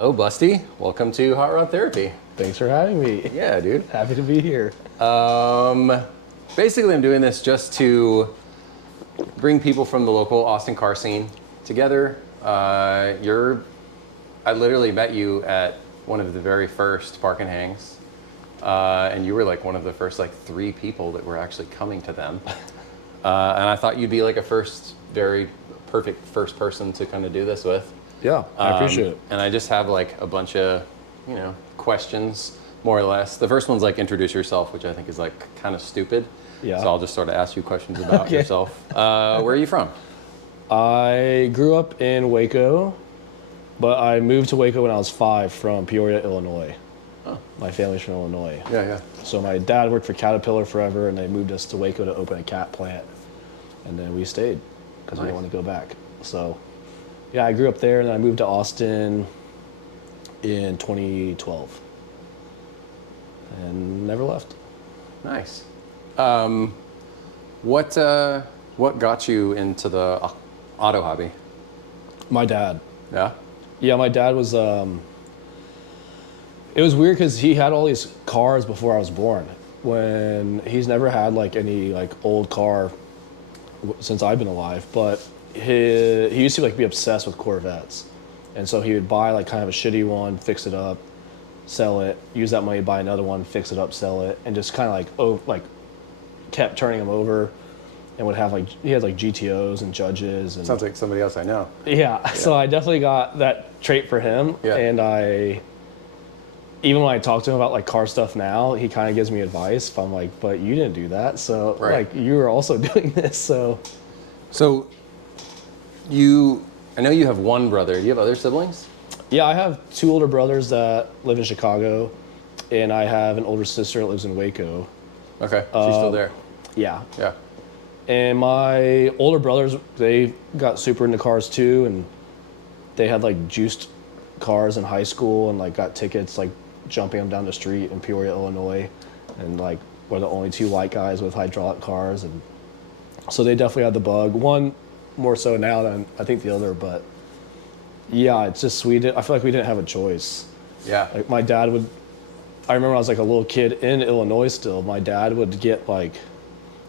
Hello, Busty. Welcome to Hotrod Therapy. Thanks for having me. Yeah, dude. Happy to be here. Basically, I'm doing this just to bring people from the local Austin car scene together. I literally met you at one of the very first Park and Hangs, and you were like one of the first like 3 people that were actually coming to them. And I thought you'd be like a very perfect first person to kind of do this with. Yeah, I appreciate it. And I just have like a bunch of, questions, more or less. The first one's like introduce yourself, which I think is like kind of stupid. Yeah. So I'll just sort of ask you questions about yourself. Where are you from? I grew up in Waco, but I moved to Waco when I was 5 from Peoria, Illinois. Oh. My family's from Illinois. Yeah. So my dad worked for Caterpillar forever, and they moved us to Waco to open a cat plant. And then we stayed because we didn't want to go back. So yeah, I grew up there, and then I moved to Austin in 2012 and never left. Nice. What got you into the auto hobby? My dad. Yeah? Yeah, my dad was, it was weird because he had all these cars before I was born. When he's never had like any like old car since I've been alive, but he used to like be obsessed with Corvettes. And so he would buy like kind of a shitty one, fix it up, sell it, use that money to buy another one, fix it up, sell it, and just kind of like kept turning them over, and would have like, he had like GTOs and Judges. And Sounds like somebody else I know. yeah, so I definitely got that trait for him. Yeah. And even when I talk to him about like car stuff now, he kind of gives me advice. I'm like, but you didn't do that. So Right. like you were also doing this. So I know you have one brother. Do you have other siblings? yeah, I have 2 older brothers that live in Chicago, and I have an older sister that lives in Waco. Okay, she's still there. Yeah. Yeah. And my older brothers, they got super into cars too, and they had like juiced cars in high school and like got tickets like jumping them down the street in Peoria, Illinois, and like were the only 2 white guys with hydraulic cars, and so they definitely had the bug. One more so now than I think the other, but yeah, it's just I feel like we didn't have a choice. Yeah. Like my dad would, I remember when I was like a little kid in Illinois still, my dad would get like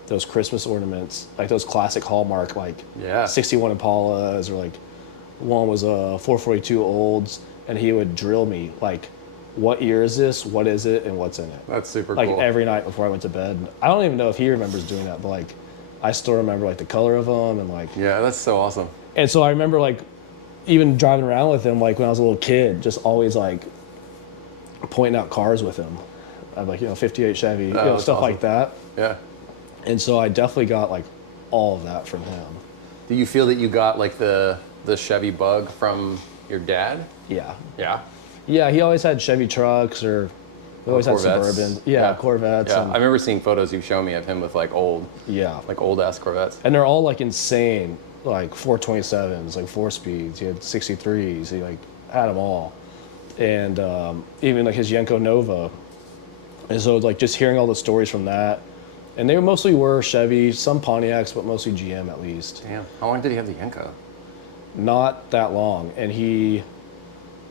those Christmas ornaments, like those classic Hallmark, like 61 Impalas, or like one was a 442 Olds, and he would drill me like, what year is this, what is it, and what's in it. That's super like cool. Like every night before I went to bed. I don't even know if he remembers doing that, but like I still remember like the color of them and like. Yeah, that's so awesome. And so I remember like even driving around with him, like when I was a little kid, just always like pointing out cars with him. I'm like, 58 Chevy, stuff awesome. like that. Yeah. And so I definitely got like all of that from him. Do you feel that you got like the Chevy bug from your dad? Yeah. Yeah. Yeah, he always had Chevy trucks, or we always had Corvettes. Suburbans. Yeah, Corvettes. Yeah, And, I remember seeing photos you show me of him with like old ass Corvettes. And they're all like insane, like 427s, like 4-speeds. He had 63s. He like had them all, and even like his Yenko Nova. And so like just hearing all the stories from that, and they mostly were Chevy, some Pontiacs, but mostly GM at least. Damn, how long did he have the Yenko? Not that long, and It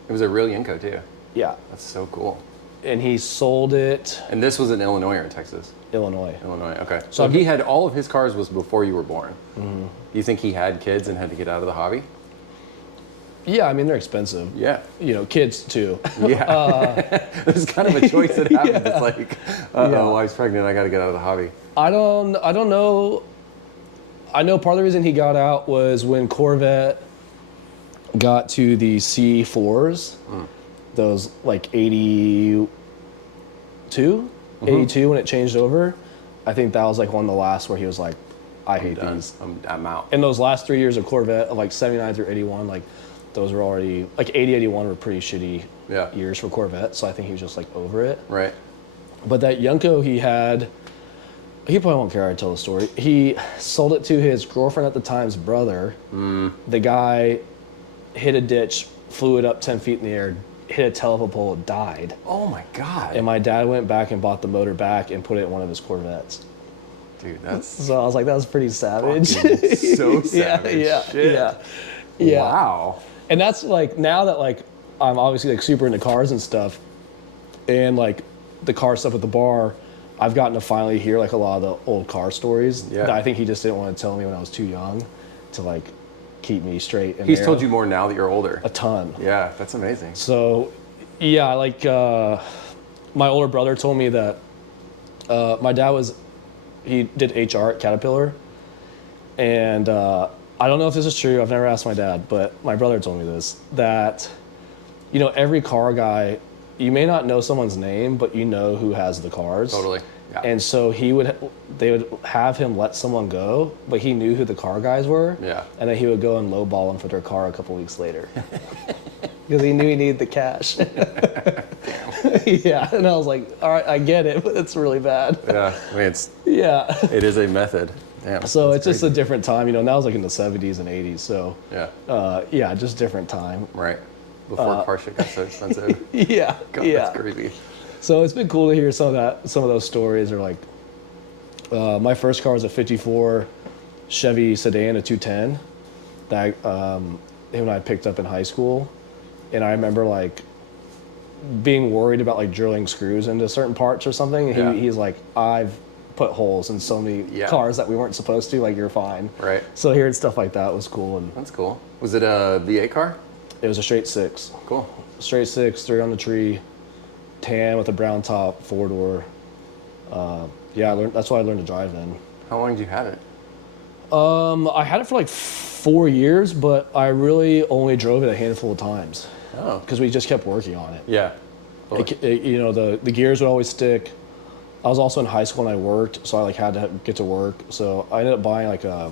was a real Yenko too. yeah, That's so cool. and he sold it. And this was in Illinois or in Texas? Illinois. Illinois, okay. So he had all of his cars was before you were born. Mm-hmm. Do you think he had kids and had to get out of the hobby? Yeah, I mean they're expensive. Yeah. Kids too. Yeah. There's kind of a choice that happens. It's like, wife's pregnant, I got to get out of the hobby. I don't know. I know part of the reason he got out was when Corvette got to the C4s, those like 82 when it changed over. I think that was like one of the last where he was like, I hate these. I'm out. And those last 3 years of Corvette, of like 79 through 81, like those were already, like 80, 81 were pretty shitty years for Corvette. So I think he was just like over it. Right. But that Yenko he had, he probably won't care I tell the story. He sold it to his girlfriend at the time's brother. The guy hit a ditch, flew it up 10 feet in the air, hit a telephone pole, died. Oh my God. And my dad went back and bought the motor back and put it in one of his Corvettes. Dude, that's So I was like, that was pretty savage. so savage. Yeah. Shit. Yeah. Wow. And that's like, now that like I'm obviously like super into cars and stuff, and like the car stuff at the bar, I've gotten to finally hear like a lot of the old car stories that I think he just didn't want to tell me when I was too young to like keep me straight and He's narrow. told you more now that you're older. A ton. Yeah, that's amazing. So, yeah, like my older brother told me that my dad he did HR at Caterpillar, and I don't know if this is true. I've never asked my dad, but my brother told me this, that, you know, every car guy, you may not know someone's name, but you know who has the cars. Totally. Yeah. And so they would have him let someone go, but he knew who the car guys were. Yeah. And then he would go and lowball them for their car a couple weeks later. Because he knew he needed the cash. Yeah, and I was like, all right, I get it, but it's really bad. Yeah, I mean, it is a method. Damn. So it's just a different time, you know. Now it's like in the 70s and 80s, so yeah, just different time. right. Before car shit got so expensive. Yeah, God, yeah. That's creepy. So it's been cool to hear some of those stories. Or like, my first car was a '54 Chevy sedan, a 210, that him and I picked up in high school, and I remember like being worried about like drilling screws into certain parts or something. And he's like, I've put holes in so many cars that we weren't supposed to. Like, you're fine. Right. So hearing stuff like that was cool. And that's cool. Was it a V8 car? It was a straight six. Cool. Straight six, 3 on the tree, tan with a brown top, 4-door. That's why I learned to drive then. How long did you have it? I had it for like 4 years, but I really only drove it a handful of times. Oh. Because we just kept working on it. Yeah. You know, the gears would always stick. I was also in high school and I worked, so I like had to get to work. So I ended up buying like a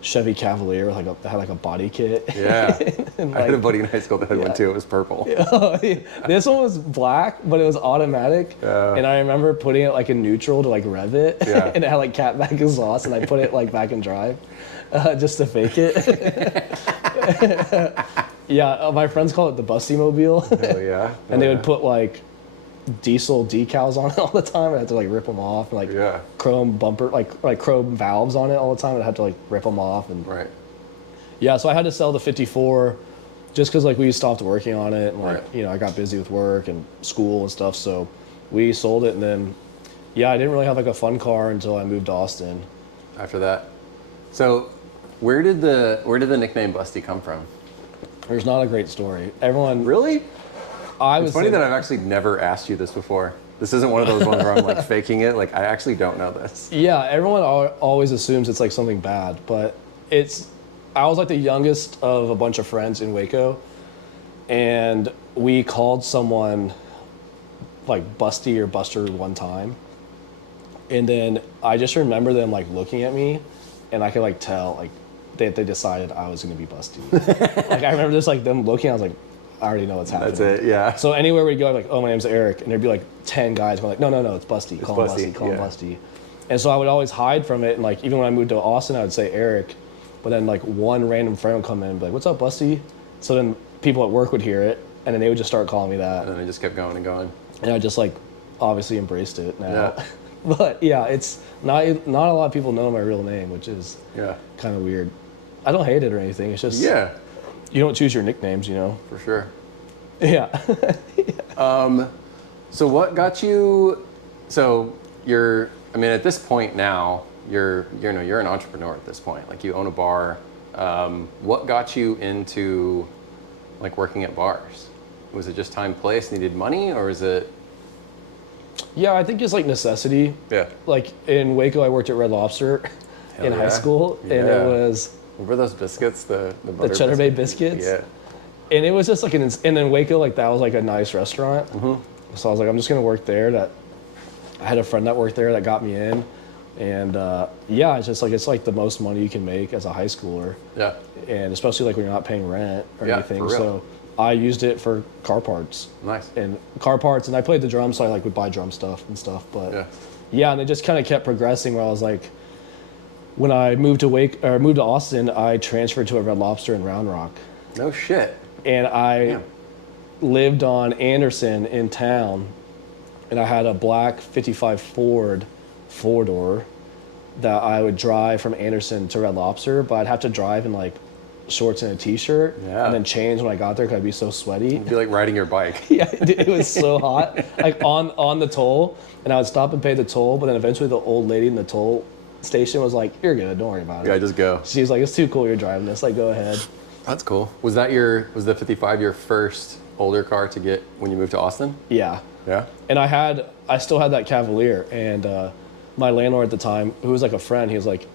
Chevy Cavalier with that had like a body kit. Yeah. And I had a buddy in high school that had one too. It was purple. This one was black, but it was automatic. And I remember putting it like in neutral to like rev it. Yeah. And it had like catback exhaust, and I put it like back in drive just to fake it. My friends call it the Busty mobile. Oh yeah. And they would put like diesel decals on it all the time. I had to like rip them off, and like chrome bumper, like chrome valves on it all the time. I had to like rip them off, and so I had to sell the 54 just because like we stopped working on it, and like you know, I got busy with work and school and stuff, so we sold it. And then I didn't really have like a fun car until I moved to Austin. After that, so where did the nickname Busty come from? There's not a great story. Everyone really. It's funny that I've actually never asked you this before. This isn't one of those ones where I'm like faking it. Like, I actually don't know this. Yeah, everyone always assumes it's like something bad, but I was like the youngest of a bunch of friends in Waco, and we called someone like Busty or Buster one time, and then I just remember them like looking at me, and I could like tell like they decided I was gonna be Busty. Like, I remember just like them looking. I was like, I already know what's happening. That's it, yeah. So anywhere we go, I'm like, oh, my name's Eric. And there'd be like 10 guys going like, no, it's Busty. Call him Busty, call him Busty. And so I would always hide from it. And like, even when I moved to Austin, I would say Eric. But then like one random friend would come in and be like, what's up, Busty? So then people at work would hear it. And then they would just start calling me that. And then they just kept going and going. And I just like obviously embraced it now. Yeah. But yeah, it's not a lot of people know my real name, which is kind of weird. I don't hate it or anything. It's just you don't choose your nicknames, you know. For sure. Yeah. So what got you? So I mean, at this point now, you're an entrepreneur at this point. Like, you own a bar. What got you into like working at bars? Was it just time, place, needed money, or is it? Yeah, I think it's like necessity. Yeah. Like in Waco, I worked at Red Lobster in high school, and it was. What were those biscuits? The Cheddar Bay biscuits. Yeah. And it was just like and then Waco, like that was like a nice restaurant. Mm-hmm. So I was like, I'm just gonna work there. I had a friend that worked there that got me in, and it's just like it's like the most money you can make as a high schooler. Yeah. And especially like when you're not paying rent or anything. For real. So I used it for car parts. Nice. And car parts, and I played the drums, so I like would buy drum stuff and stuff. But and it just kind of kept progressing. Where I was like, when I moved to Austin, I transferred to a Red Lobster in Round Rock. No shit. And I lived on Anderson in town, and I had a black 55 Ford 4-door that I would drive from Anderson to Red Lobster, but I'd have to drive in like shorts and a t-shirt, Yeah. and then change when I got there because I'd be so sweaty. It'd be like riding your bike. Yeah, it was so hot, like on the toll, and I would stop and pay the toll, but then eventually the old lady in the toll station was like, "You're good, don't worry about it." Yeah, just go. She was like, "It's too cool you're driving this, like go ahead." That's cool. Was the 55 your first older car to get when you moved to Austin? Yeah. Yeah. And I still had that Cavalier, and my landlord at the time, who was like a friend, he's like,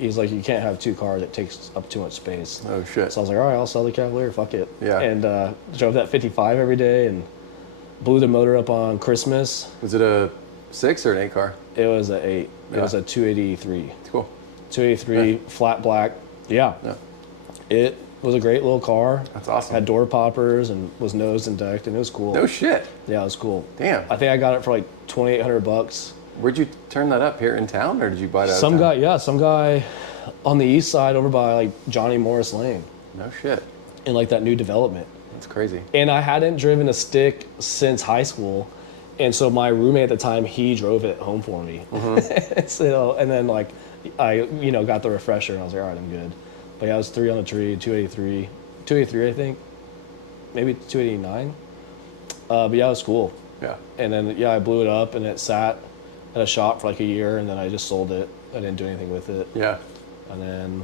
you can't have two cars, it takes up too much space. Oh shit. So I was like, all right, I'll sell the Cavalier, fuck it. Yeah. And drove that 55 every day and blew the motor up on Christmas. Was it a 6 or an 8 car? It was a 8. Yeah. It was a 283. Cool. 283, Yeah. flat black. Yeah. Yeah. It was a great little car. That's awesome. Had door poppers and was nosed and decked, and it was cool. No shit. Yeah, it was cool. Damn. I think I got it for like $2,800. Where'd you turn that up, here in town, or did you buy it out of town? Some guy on the east side over by like Johnny Morris Lane No shit. in like that new development. That's crazy. And I hadn't driven a stick since high school. And so my roommate at the time, he drove it home for me. So, and then like I, got the refresher and I was like, all right, I'm good. But yeah, it was 3 on the tree, 283, I think. Maybe 289. But yeah, it was cool. Yeah. And then, yeah, I blew it up and it sat at a shop for like a year and then I just sold it. I didn't do anything with it. Yeah. And then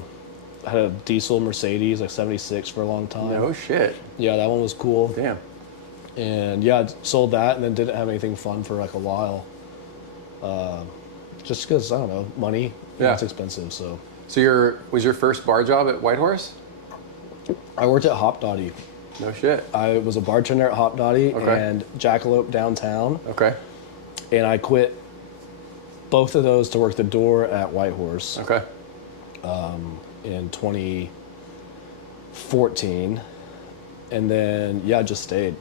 I had a diesel Mercedes, like 76 for a long time. No shit. Yeah, that one was cool. Damn. And yeah, I sold that and then didn't have anything fun for like a while. Just because, I don't know, money, Yeah. it's expensive. So So was your first bar job at Whitehorse? I worked at Hop Dottie. No shit. I was a bartender at Hop Dottie Okay. and Jackalope downtown. Okay. And I quit both of those to work the door at Whitehorse Okay. in 2014. And then, yeah, just stayed.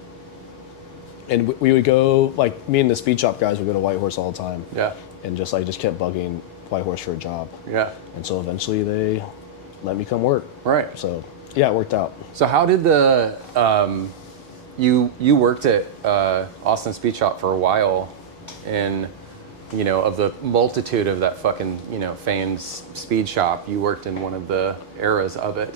And we would go, like, me and the speed shop guys would go to Whitehorse all the time. Yeah. And just kept bugging Whitehorse for a job. Yeah. And so eventually they let me come work. Right. So, yeah, it worked out. So how did you worked at Austin Speed Shop for a while, and of the multitude of that fucking famed speed shop, you worked in one of the eras of it.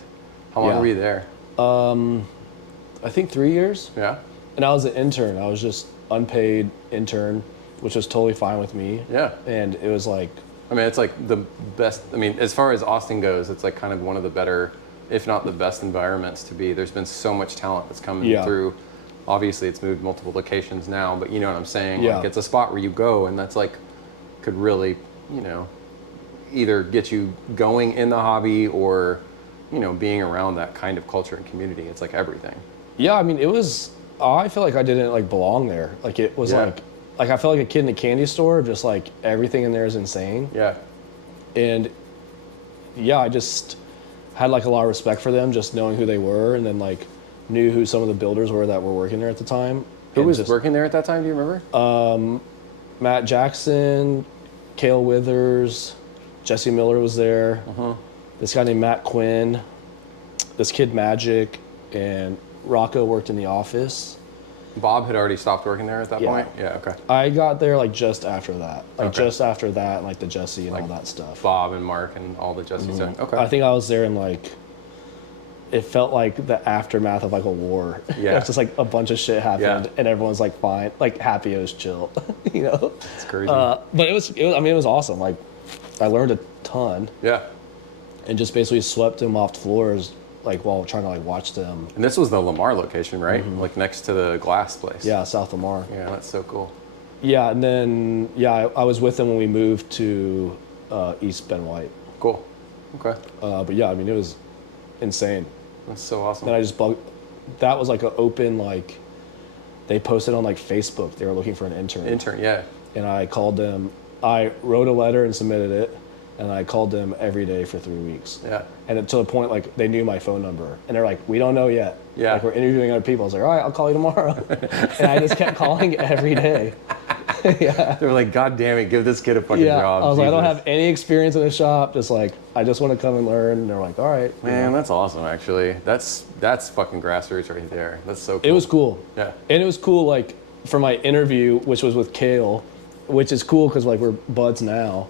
How long Yeah. were you there? I think 3 years. Yeah. And I was an intern. I was just unpaid intern, which was totally fine with me. Yeah. And it was like, I mean, it's like the best. I mean, as far as Austin goes, it's like kind of one of the better, if not the best environments to be. There's been so much talent that's coming Yeah. through. Obviously, it's moved multiple locations now, but you know what I'm saying? Yeah. Like, it's a spot where you go, and that's like, could really, either get you going in the hobby or, being around that kind of culture and community. It's like everything. yeah, I mean, I feel like I didn't like belong there. Like it was Yeah. like I felt like a kid in a candy store, just like everything in there is insane. Yeah. And yeah, I just had like a lot of respect for them, just knowing who they were, and then like knew who some of the builders were that were working there at the time. Who And was just working there at that time? Do you remember? Matt Jackson, Cale Withers, Jesse Miller was there. This guy named Matt Quinn, this kid Magic, and Rocco worked in the office. Bob had already stopped working there at that Yeah. point? Yeah, okay. I got there like just after that, Okay. like the Jesse and all that stuff. Bob and Mark and all the Jesse's. Okay. I think I was there in like, it felt like the aftermath of like a war. Yeah. It's just like a bunch of shit happened Yeah. and everyone's like fine, like happy, it was chill, It's crazy. But it was awesome. Like I learned a ton Yeah. and just basically swept them off the floors like while trying to like watch them. And this was the Lamar location, right? Like next to the glass place. Yeah, South Lamar. Yeah, that's so cool. Yeah, and then I was with them when we moved to East Ben White. Cool. Okay. But yeah, I mean it was insane. That's so awesome. Then I just that was like an open, like they posted on like Facebook they were looking for an intern. Intern, yeah. And I called them. I wrote a letter and submitted it, and I called them every day for 3 weeks. Yeah. And to the point like they knew my phone number, and they're like, "We don't know yet. Yeah. Like we're interviewing other people." I was like, "All right, I'll call you tomorrow." And I just kept calling every day. Yeah. They were like, God damn it, give this kid a fucking Yeah. job. I was like, I don't Jesus. have any experience in the shop. Just like I just want to come and learn. And they're like, "All right." Man, that's awesome, actually. That's fucking grassroots right there. That's so cool. It was cool. Yeah. And it was cool, like, for my interview, which was with Cale, which is cool because, like, we're buds now.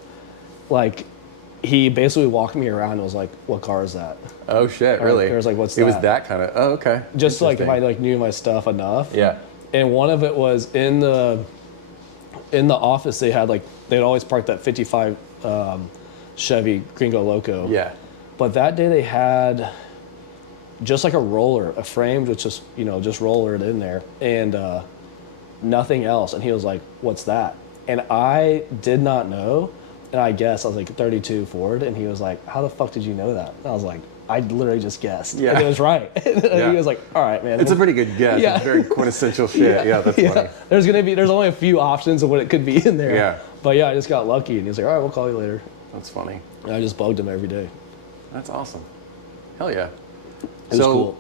Like, he basically walked me around and was like, "What car is that?" Oh shit, really? It was like, "What's It was that?" that kind of. Oh, okay. Just like if I Interesting. like knew my stuff enough. Yeah. And one of it was in the office they'd always park that 55 Chevy Gringo Loco. Yeah. But that day they had just like a frame with just rollered in there and nothing else. And he was like, "What's that?" And I did not know. And I guessed, I was like 32 Ford. And he was like, "How the fuck did you know that?" And I was like, "I literally just guessed." Yeah. And it was right. And Yeah. he was like, "All right, man." It's a pretty good guess. Yeah. It's very quintessential shit. Yeah, that's funny. There's only a few options of what it could be in there. Yeah. But yeah, I just got lucky. And he was like, "All right, we'll call you later." That's funny. And I just bugged him every day. That's awesome. Hell yeah. It was cool.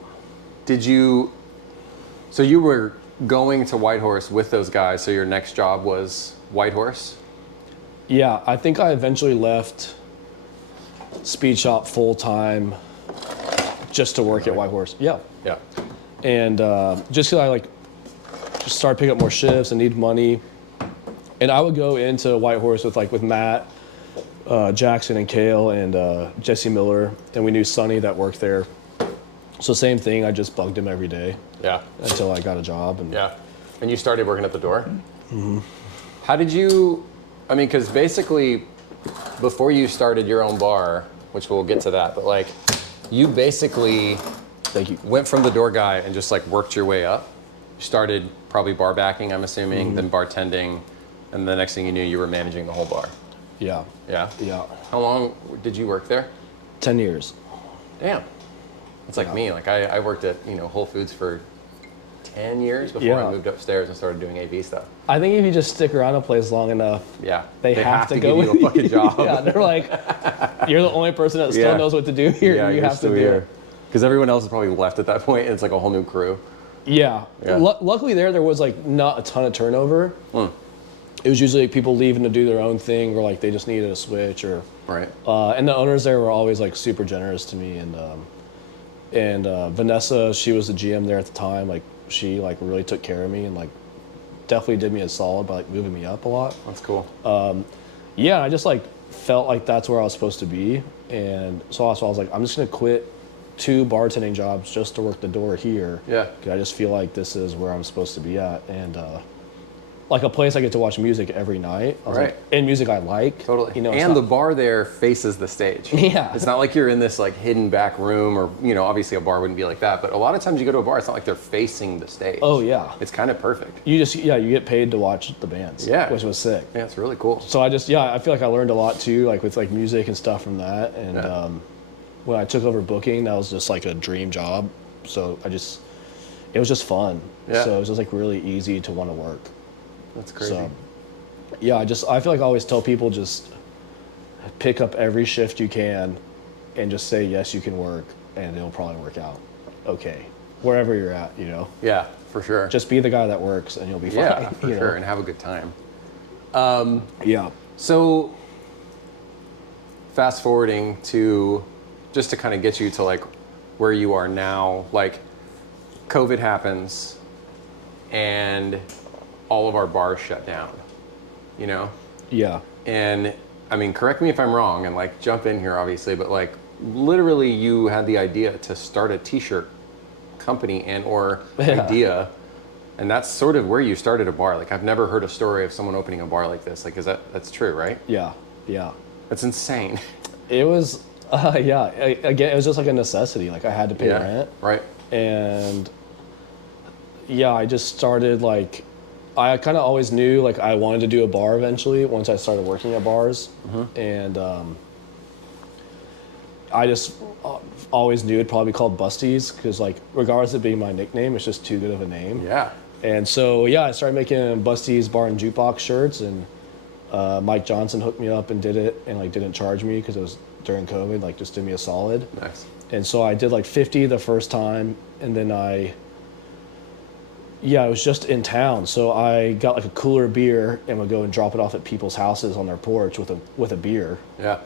So you were going to Whitehorse with those guys, so your next job was Whitehorse? Yeah, I think I eventually left Speed Shop full time just to work at Whitehorse. Yeah. Yeah. And just because I just started picking up more shifts and need money. And I would go into Whitehorse with Matt, Jackson and Kale and Jesse Miller, and we knew Sonny that worked there. So same thing, I just bugged him every day Yeah. until I got a job. And Yeah. And you started working at the door? Mm-hmm. How did you, because basically before you started your own bar, which we'll get to that, but you basically Thank you. went from the door guy and just worked your way up. You started probably bar backing, I'm assuming, then bartending, and the next thing you knew, you were managing the whole bar. Yeah. Yeah? Yeah. How long did you work there? 10 years. Damn. It's like me. I worked at Whole Foods for 10 years before I moved upstairs and started doing AV stuff. I think if you just stick around a place long enough, Yeah. they have to give go you with a fucking job. Yeah, they're like, "You're the only person that still Yeah. knows what to do here. Yeah, you have to do it." Because everyone else is probably left at that point, and it's like a whole new crew. Yeah. Yeah. Luckily there was not a ton of turnover. It was usually people leaving to do their own thing, or they just needed a switch, or Right. and the owners there were always super generous to me, and Vanessa, she was the GM there at the time. She really took care of me and definitely did me a solid by moving me up a lot. That's cool. Yeah, I just felt like that's where I was supposed to be, and so I was like, I'm just gonna quit 2 bartending jobs just to work the door here. Yeah. 'Cause I just feel like this is where I'm supposed to be at, and a place I get to watch music every night. I was Right. and music I like. Totally. it's And not- the bar there faces the stage. Yeah. It's not like you're in this hidden back room, or obviously a bar wouldn't be like that, but a lot of times you go to a bar, it's not like they're facing the stage. Oh yeah. It's kind of perfect. You get paid to watch the bands. Yeah. Which was sick. Yeah, it's really cool. So I feel like I learned a lot too, with music and stuff from that. And Yeah. when I took over booking, that was just a dream job. So it was just fun. Yeah. So it was just really easy to want to work. That's crazy. So yeah, I feel like I always tell people, just pick up every shift you can and just say yes, you can work, and it'll probably work out okay wherever you're at. Yeah, for sure. Just be the guy that works and you'll be fine. yeah, for sure, and have a good time. Yeah. So, fast forwarding to, just to kind of get you to where you are now, COVID happens and all of our bars shut down, Yeah. And correct me if I'm wrong, and jump in here obviously, but literally you had the idea to start a t-shirt company or idea, and that's sort of where you started a bar. I've never heard a story of someone opening a bar like this. That's true, right? Yeah. Yeah. That's insane. It was, yeah. Again, it was just a necessity. I had to pay rent. Right. And yeah, I just started I kind of always knew I wanted to do a bar eventually once I started working at bars. And I just always knew it'd probably be called Busty's, because regardless of being my nickname, it's just too good of a name. Yeah. And so yeah, I started making Busty's Bar and Jukebox shirts, and Mike Johnson hooked me up and did it, and didn't charge me because it was during COVID, just did me a solid. Nice. And so I did 50 the first time, and then it was just in town. So I got a cooler of beer and would go and drop it off at people's houses on their porch with a beer. Yeah.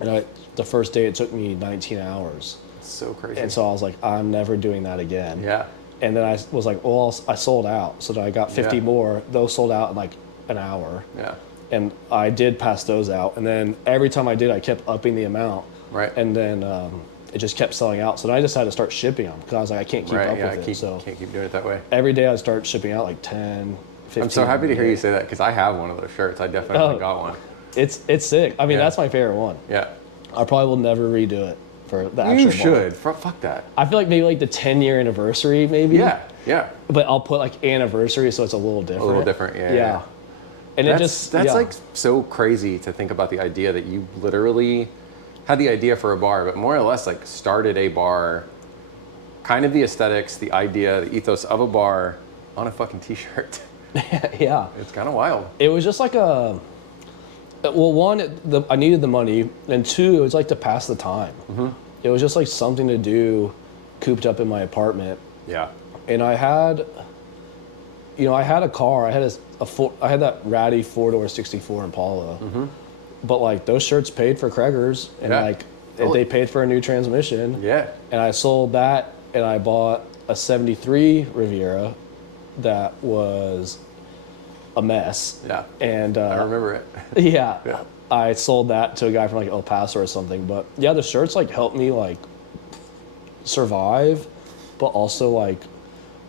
And the first day it took me 19 hours. It's so crazy. And so I was like, I'm never doing that again. Yeah. And then I was like, well, I sold out. So then I got 50 Yeah. more. Those sold out in an hour. Yeah. and I did pass those out. And then every time I did, I kept upping the amount. Right. And then it just kept selling out. So then I decided to start shipping them because I was like, I can't keep up with it. So can't keep doing it that way. every day I'd start shipping out like 10, 15. I'm so happy to hear you say that because I have one of those shirts. I definitely got one. It's sick. I mean, that's my favorite one. Yeah. I probably will never redo it for the actual You should. Fuck that. I feel like maybe like the 10-year anniversary, maybe. Yeah. But I'll put like anniversary so it's a little different. A little different, yeah. And that's like so crazy to think about the idea that you literally had the idea for a bar, but more or less like started a bar, kind of the aesthetics, the idea, the ethos of a bar on a fucking t-shirt. Yeah. It's kind of wild. It was just like well, one, I needed the money, and two, it was like to pass the time. Mm-hmm. It was just like something to do cooped up in my apartment. Yeah. And I had a car. I had that ratty 4-door 64 Impala. Mm-hmm. But like those shirts paid for Craigers, and like they paid for a new transmission. Yeah. And I sold that, and I bought a 73 Riviera that was a mess. Yeah. And I remember it. Yeah. I sold that to a guy from like El Paso or something. But yeah, the shirts like helped me like survive, but also like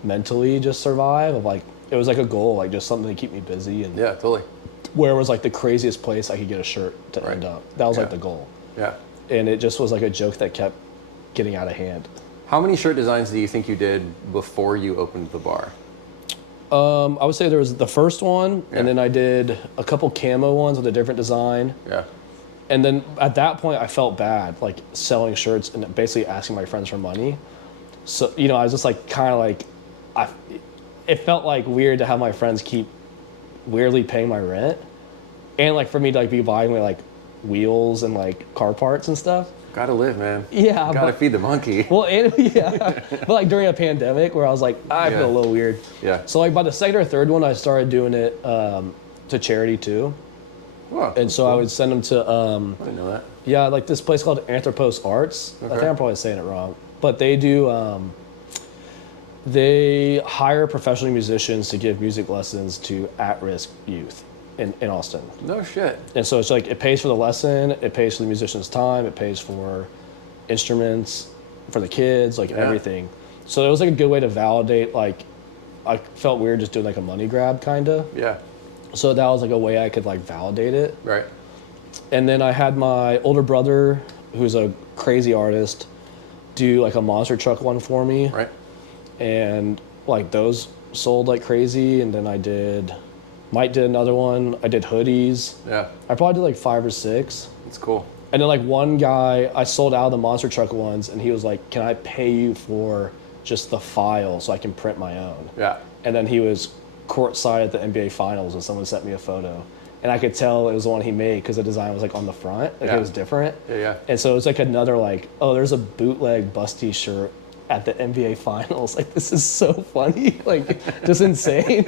mentally just survive. Of like it was like a goal, like just something to keep me busy. And yeah, totally. Where was like the craziest place I could get a shirt to end up. That was like the goal. Yeah. And it just was like a joke that kept getting out of hand. How many shirt designs do you think you did before you opened the bar? I would say there was the first one, and then I did a couple camo ones with a different design. Yeah. And then at that point, I felt bad, like selling shirts and basically asking my friends for money. So, I was just like kind of like, it felt like weird to have my friends keep weirdly paying my rent, and like for me to like be buying like wheels and like car parts and stuff. Gotta live, man. Yeah. Gotta feed the monkey. Well, but like during a pandemic where I was like, I feel a little weird. Yeah. So like by the second or third one, I started doing it to charity too. Oh, and so cool. I would send them to I didn't know that. Yeah, like this place called Anthropos Arts. Okay. I think I'm probably saying it wrong, but they do. They hire professional musicians to give music lessons to at-risk youth in Austin. No shit. And so it's like it pays for the lesson, it pays for the musician's time, it pays for instruments for the kids, like everything. So it was like a good way to validate. Like I felt weird just doing like a money grab kind of. Yeah. So that was like a way I could like validate it. Right. And then I had my older brother, who's a crazy artist, do like a monster truck one for me. Right. And like those sold like crazy. And then Mike did another one. I did hoodies. Yeah. I probably did like 5 or 6. That's cool. And then like one guy, I sold out the monster truck ones, and he was like, "Can I pay you for just the file so I can print my own?" Yeah. And then he was courtside at the NBA Finals, and someone sent me a photo, and I could tell it was the one he made because the design was like on the front, like it was different. Yeah. And so it was like another like, oh, there's a bootleg Busty shirt at the NBA Finals. Like, this is so funny, like just insane.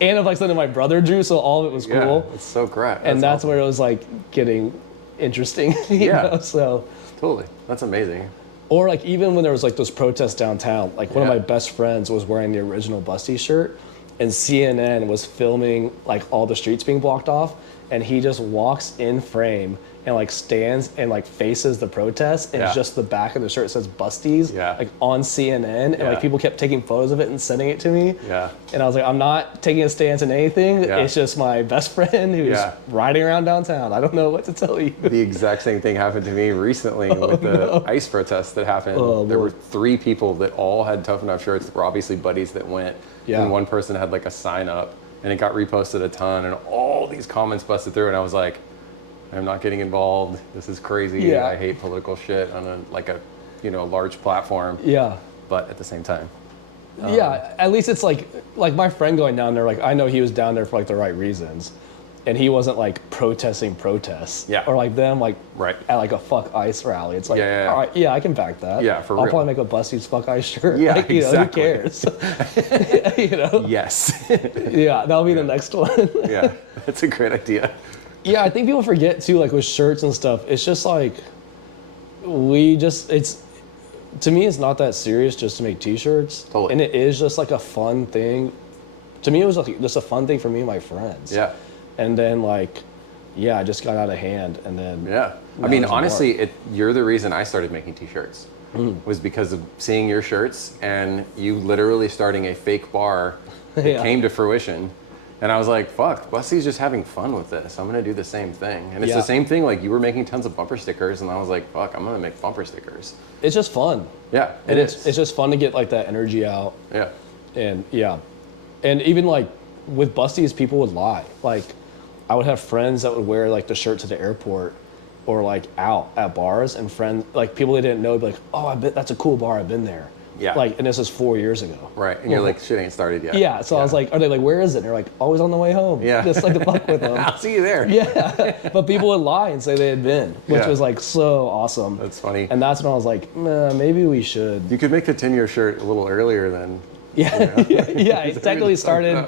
And of like something my brother drew, so all of it was cool. Yeah, it's so great. And that's awesome. Where it was like getting interesting. You know? So totally, that's amazing. Or like even when there was like those protests downtown, like one of my best friends was wearing the original Busty shirt, and CNN was filming like all the streets being blocked off, and he just walks in frame and like stands and like faces the protest, and it's just the back of the shirt says Busties, like on CNN, and like people kept taking photos of it and sending it to me. Yeah. And I was like, I'm not taking a stance in anything. It's just my best friend who's riding around downtown. I don't know what to tell you. The exact same thing happened to me recently with the ICE protests that happened. There were 3 people that all had Tough Enough shirts that were obviously buddies that went. Yeah. And one person had like a sign up, and it got reposted a ton, and all these comments busted through, and I was like, I'm not getting involved. This is crazy. Yeah. I hate political shit on a large platform. Yeah. But at the same time. At least it's like my friend going down there, like I know he was down there for like the right reasons. And he wasn't like protesting protests. Yeah. Or like them like at like a fuck ICE rally. It's like, all right, I can back that. Yeah, for real. I'll probably make a Busty's fuck ICE shirt. Yeah, like, exactly. Who cares? Yes. Yeah, that'll be the next one. Yeah, that's a great idea. Yeah, I think people forget too, like with shirts and stuff, it's just like, to me, it's not that serious just to make t-shirts. Totally. And it is just like a fun thing. To me, it was like just a fun thing for me and my friends. Yeah. And then like, yeah, I just got out of hand, and then Yeah. I that mean, was the honestly, you're the reason I started making t-shirts. Was because of seeing your shirts and you literally starting a fake bar that Yeah. came to fruition. And I was like, fuck, Busty's just having fun with this. I'm going to do the same thing. And it's Yeah. the same thing, like you were making tons of bumper stickers and I was like, fuck, I'm going to make bumper stickers. It's just fun. Yeah, And it is. it's just fun to get like that energy out. Yeah. And yeah. And even like with Busty's, people would lie. Like I would have friends that would wear like the shirt to the airport or like out at bars, and friends, like people they didn't know would be like, oh, I bet that's a cool bar, I've been there. Yeah. Like, and this is 4 years ago. Right. And you're like, shit ain't started yet. Yeah. So I was like, are they like, where is it? And they're like, always on the way home. Yeah. Just like to fuck with them. I'll see you there. Yeah. But people would lie and say they had been, which Yeah. was like so awesome. That's funny. And that's when I was like, nah, maybe we should. You could make the 10-year shirt a little earlier than. Yeah. Yeah. It technically started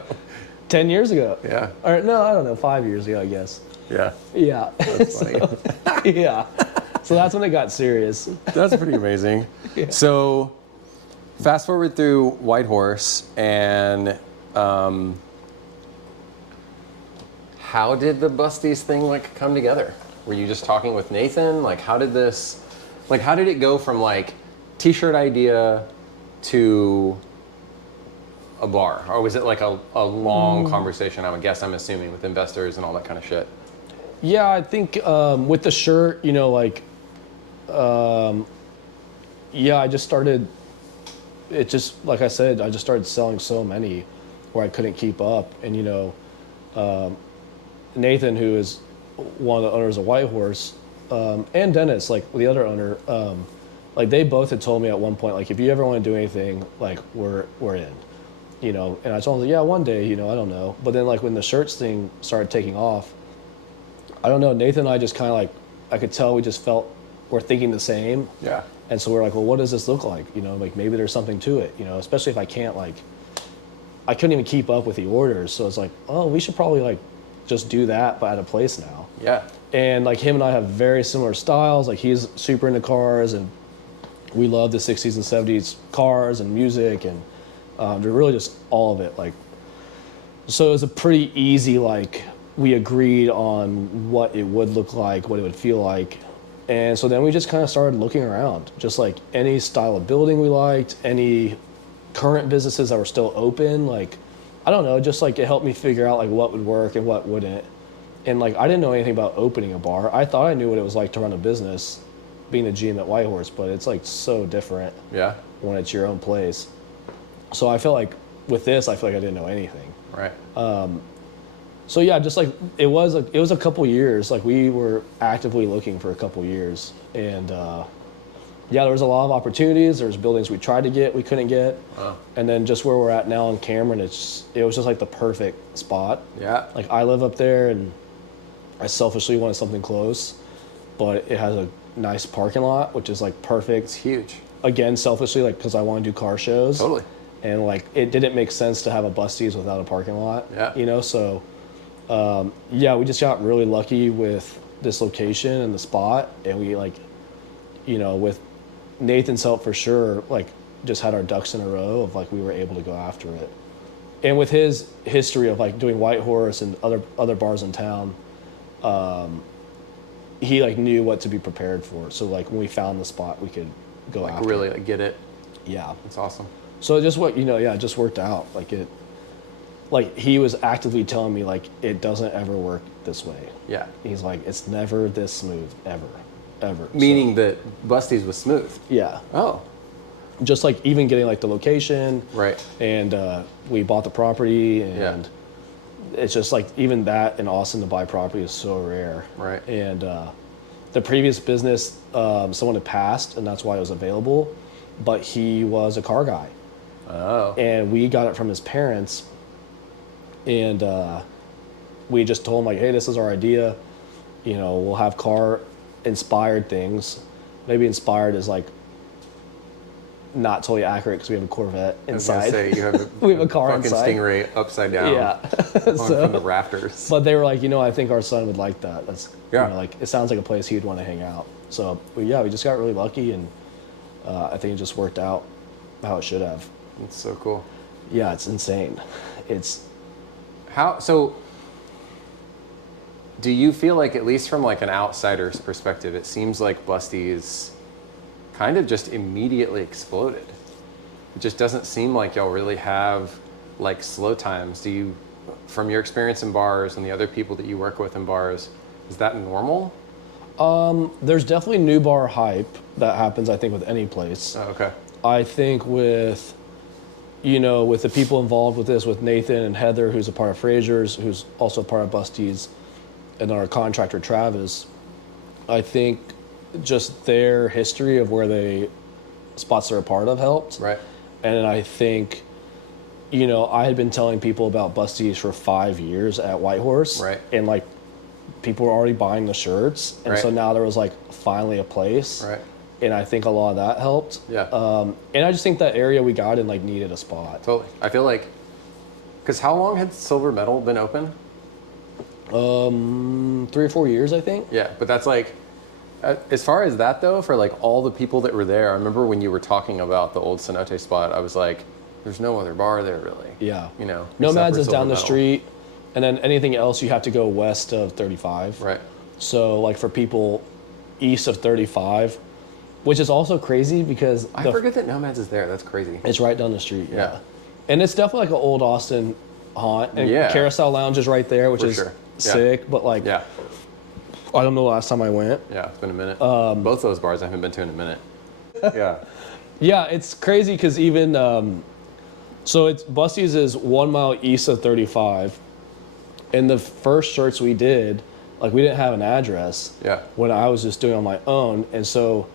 10 years ago. Yeah. Or no, I don't know, 5 years ago, I guess. Yeah. Yeah. That's funny. Yeah. So that's when it got serious. That's pretty amazing. So, fast forward through White Horse, and how did the Busties thing like come together? Were you just talking with Nathan? Like, how did it go from like t-shirt idea to a bar, or was it like a long conversation? I'm assuming with investors and all that kind of shit. Yeah, I think with the shirt, you know, like, yeah, I just started, it just, like I said, I just started selling so many where I couldn't keep up. And, you know, Nathan, who is one of the owners of White Horse, and Dennis, like the other owner, like they both had told me at one point, like, if you ever want to do anything, like we're in, you know. And I told them, yeah, one day, you know, I don't know. But then like when the shirts thing started taking off, I don't know, Nathan and I just kind of like, I could tell we just felt we're thinking the same. Yeah. And so we're like, well, what does this look like? You know, like maybe there's something to it, you know, especially if I can't like, I couldn't even keep up with the orders. So it's like, oh, we should probably like just do that, but at a place now. Yeah. And like him and I have very similar styles. Like he's super into cars, and we love the 60s and 70s cars and music, and they're really just all of it. Like, so it was a pretty easy, like, we agreed on what it would look like, what it would feel like. And so then we just kind of started looking around, just like any style of building we liked, any current businesses that were still open. Like, I don't know, just like it helped me figure out like what would work and what wouldn't. And like, I didn't know anything about opening a bar. I thought I knew what it was like to run a business, being a GM at White Horse, but it's like so different Yeah. when it's your own place. So I felt like with this, I feel like I didn't know anything. Right. So yeah, just like it was a couple years. Like we were actively looking for a couple years, and yeah, there was a lot of opportunities. There was buildings we tried to get, we couldn't get, and then just where we're at now in Cameron, it was just like the perfect spot. Yeah. Like I live up there, and I selfishly wanted something close, but it has a nice parking lot, which is like perfect. It's huge. Again, selfishly, like because I want to do car shows. Totally. And like it didn't make sense to have a Busty's without a parking lot. Yeah. You know, so yeah, we just got really lucky with this location and the spot, and we like, you know, with Nathan's help for sure, like just had our ducks in a row of like we were able to go after it. And with his history of like doing White Horse and other bars in town, he like knew what to be prepared for. So like when we found the spot, we could go Like after really it. like, get it. Yeah. It's awesome. So it just it just worked out. Like he was actively telling me like it doesn't ever work this way. Yeah. He's like, it's never this smooth, ever. Meaning that Busty's was smooth. Yeah. Oh. Just like even getting like the location. Right. And we bought the property, and Yeah. it's just like even that in Austin to buy property is so rare. Right. And the previous business, someone had passed, and that's why it was available, but he was a car guy. Oh. And we got it from his parents, and we just told him like, hey, this is our idea, you know, we'll have car inspired things. Maybe inspired is like not totally accurate because we have a Corvette I was gonna inside. say, you have We have a car fucking inside. Stingray upside down. Yeah. From the rafters. But they were like, you know, I think our son would like that. That's Yeah. you know, like it sounds like a place he'd want to hang out. So we just got really lucky, and I think it just worked out how it should have. It's so cool. Yeah, it's insane. It's So Do you feel like, at least from like an outsider's perspective, it seems like Busty's kind of just immediately exploded? It just doesn't seem like y'all really have like slow times. Do you, from your experience in bars and the other people that you work with in bars, is that normal? There's definitely new bar hype that happens, I think, with any place. Oh, okay. I think with, with the people involved with this, with Nathan and Heather, who's a part of Fraser's, who's also a part of Busty's, and our contractor Travis, I think just their history of where they spots they're a part of helped. Right. And I think, I had been telling people about Busty's for 5 years at Whitehorse. Right. And like people were already buying the shirts. And so now there was like finally a place. Right. And I think a lot of that helped. Yeah. And I just think that area we got in like needed a spot. Totally. I feel like, because how long had Silver Metal been open? 3 or 4 years, I think. Yeah, but that's like, as far as that though, for like all the people that were there, I remember when you were talking about the old Cenote spot, I was like, there's no other bar there really. Yeah. Except Nomads for is Silver down the Metal. street, and then anything else you have to go west of 35. Right. So like for people east of 35, which is also crazy because I forget that Nomads is there. That's crazy. it's right down the street. Yeah. And it's definitely like an old Austin haunt. And Yeah. Carousel Lounge is right there, which For is sure. Yeah. sick. But like, Yeah. I don't know the last time I went. Yeah, it's been a minute. Both those bars I haven't been to in a minute. Yeah. Yeah, it's crazy because even so, it's Busty's is 1 mile east of 35, and the first shirts we did, like we didn't have an address. Yeah. When I was just doing it on my own, and so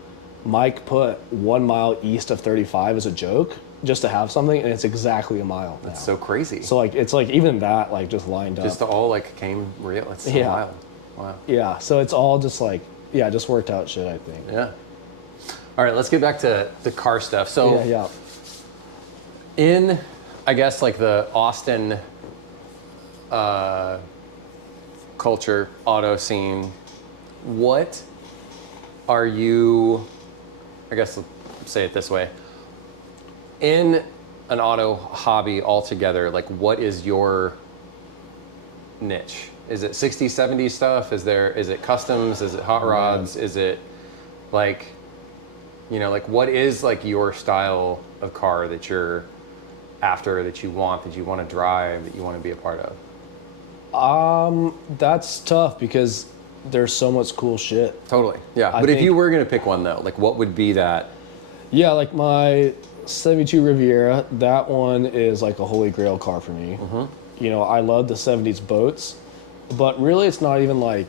Mike put 1 mile east of 35 as a joke just to have something, and it's exactly a mile now. It's so crazy. So like it's like even that like just lined up. Just all like came real. It's so Yeah. wild. Wow. Yeah, so it's all just like just worked out shit, I think. Yeah. All right, let's get back to the car stuff. So Yeah. in, I guess, like the Austin culture, auto scene, what are you, I guess, let's say it this way, in an auto hobby altogether, like what is your niche? Is it 60s, 70s stuff? Is it customs? Is it hot rods? Is it like, like what is like your style of car that you're after, that you want to drive, that you want to be a part of? That's tough because there's so much cool shit. Totally. Yeah. I But if think- you were going to pick one though, like what would be that? Yeah, like my 72 Riviera, that one is like a holy grail car for me. I love the 70s boats, but really it's not even like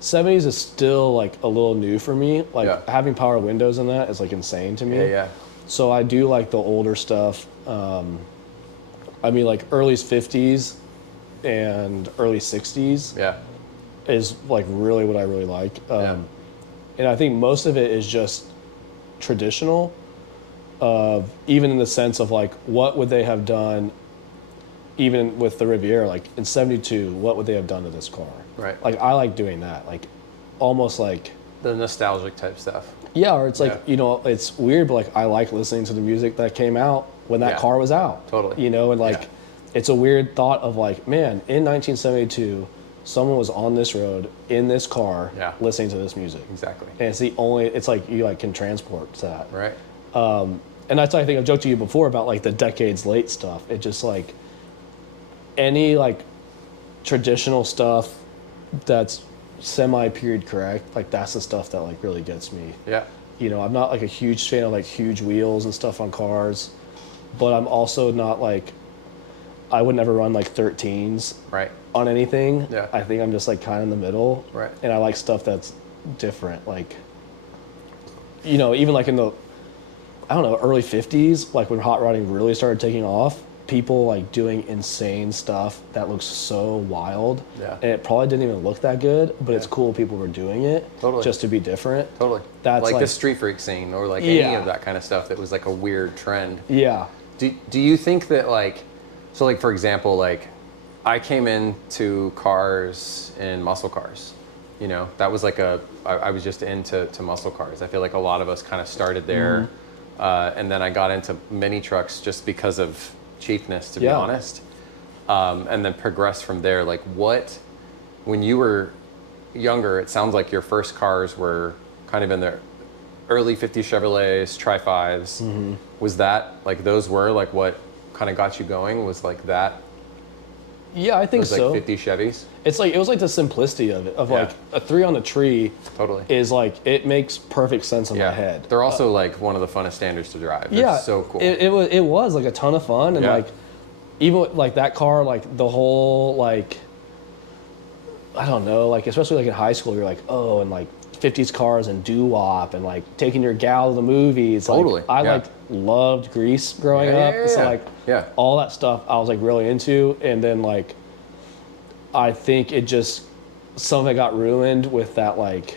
70s is still like a little new for me. Like having power windows in that is like insane to me. Yeah. So I do like the older stuff. Like early 50s and early 60s Yeah. is like really what I really like. And I think most of it is just traditional, even in the sense of like, what would they have done even with the Riviera, like in 72, what would they have done to this car? Right. Like, I like doing that, like almost like, The nostalgic type stuff. yeah, or it's like, it's weird, but like I like listening to the music that came out when that car was out. Totally. And like, it's a weird thought of like, man, in 1972, someone was on this road in this car listening to this music. Exactly. And it's the only, it's like you like can transport to that. Right. And that's why I think I've joked to you before about like the decades late stuff. It just like any like traditional stuff that's semi-period correct, like that's the stuff that like really gets me. Yeah. I'm not like a huge fan of like huge wheels and stuff on cars, but I'm also not like, I would never run like 13s Right. on anything. Yeah. I think I'm just like kind of in the middle. Right. And I like stuff that's different. Like, even like in the, I don't know, early 50s, like when hot rodding really started taking off, people like doing insane stuff that looks so wild. Yeah. And it probably didn't even look that good, but it's cool people were doing it. Totally. Just to be different. Totally. That's like like the street freak scene or like any of that kind of stuff that was like a weird trend. Yeah. Do you think that like, so like for example, like I came into cars in muscle cars, that was like I was just into muscle cars. I feel like a lot of us kind of started there. And then I got into mini trucks just because of cheapness, to be honest. And then progressed from there. Like what when you were younger, it sounds like your first cars were kind of in the early 50 Chevrolets, Tri-5s. Mm-hmm. Was that, like, those were, like, what kind of got you going? Was, like, that? Yeah, I think Those, like, so. 50 Chevys? It's like, it was like the simplicity of it, of Yeah. like a 3 on the tree Totally. is like, it makes perfect sense in Yeah. my head. They're also, like, one of the funnest standards to drive. They're Yeah, so cool. It was like a ton of fun, and Yeah. like even with, like that car, like the whole like I don't know, like especially like in high school, you're like, oh, and like 50s cars and doo-wop and like taking your gal to the movies. Totally, Like, I yeah. like loved Grease growing Yeah, up, yeah, so yeah. like Yeah. all that stuff I was like really into, and then like I think it just something got ruined with that like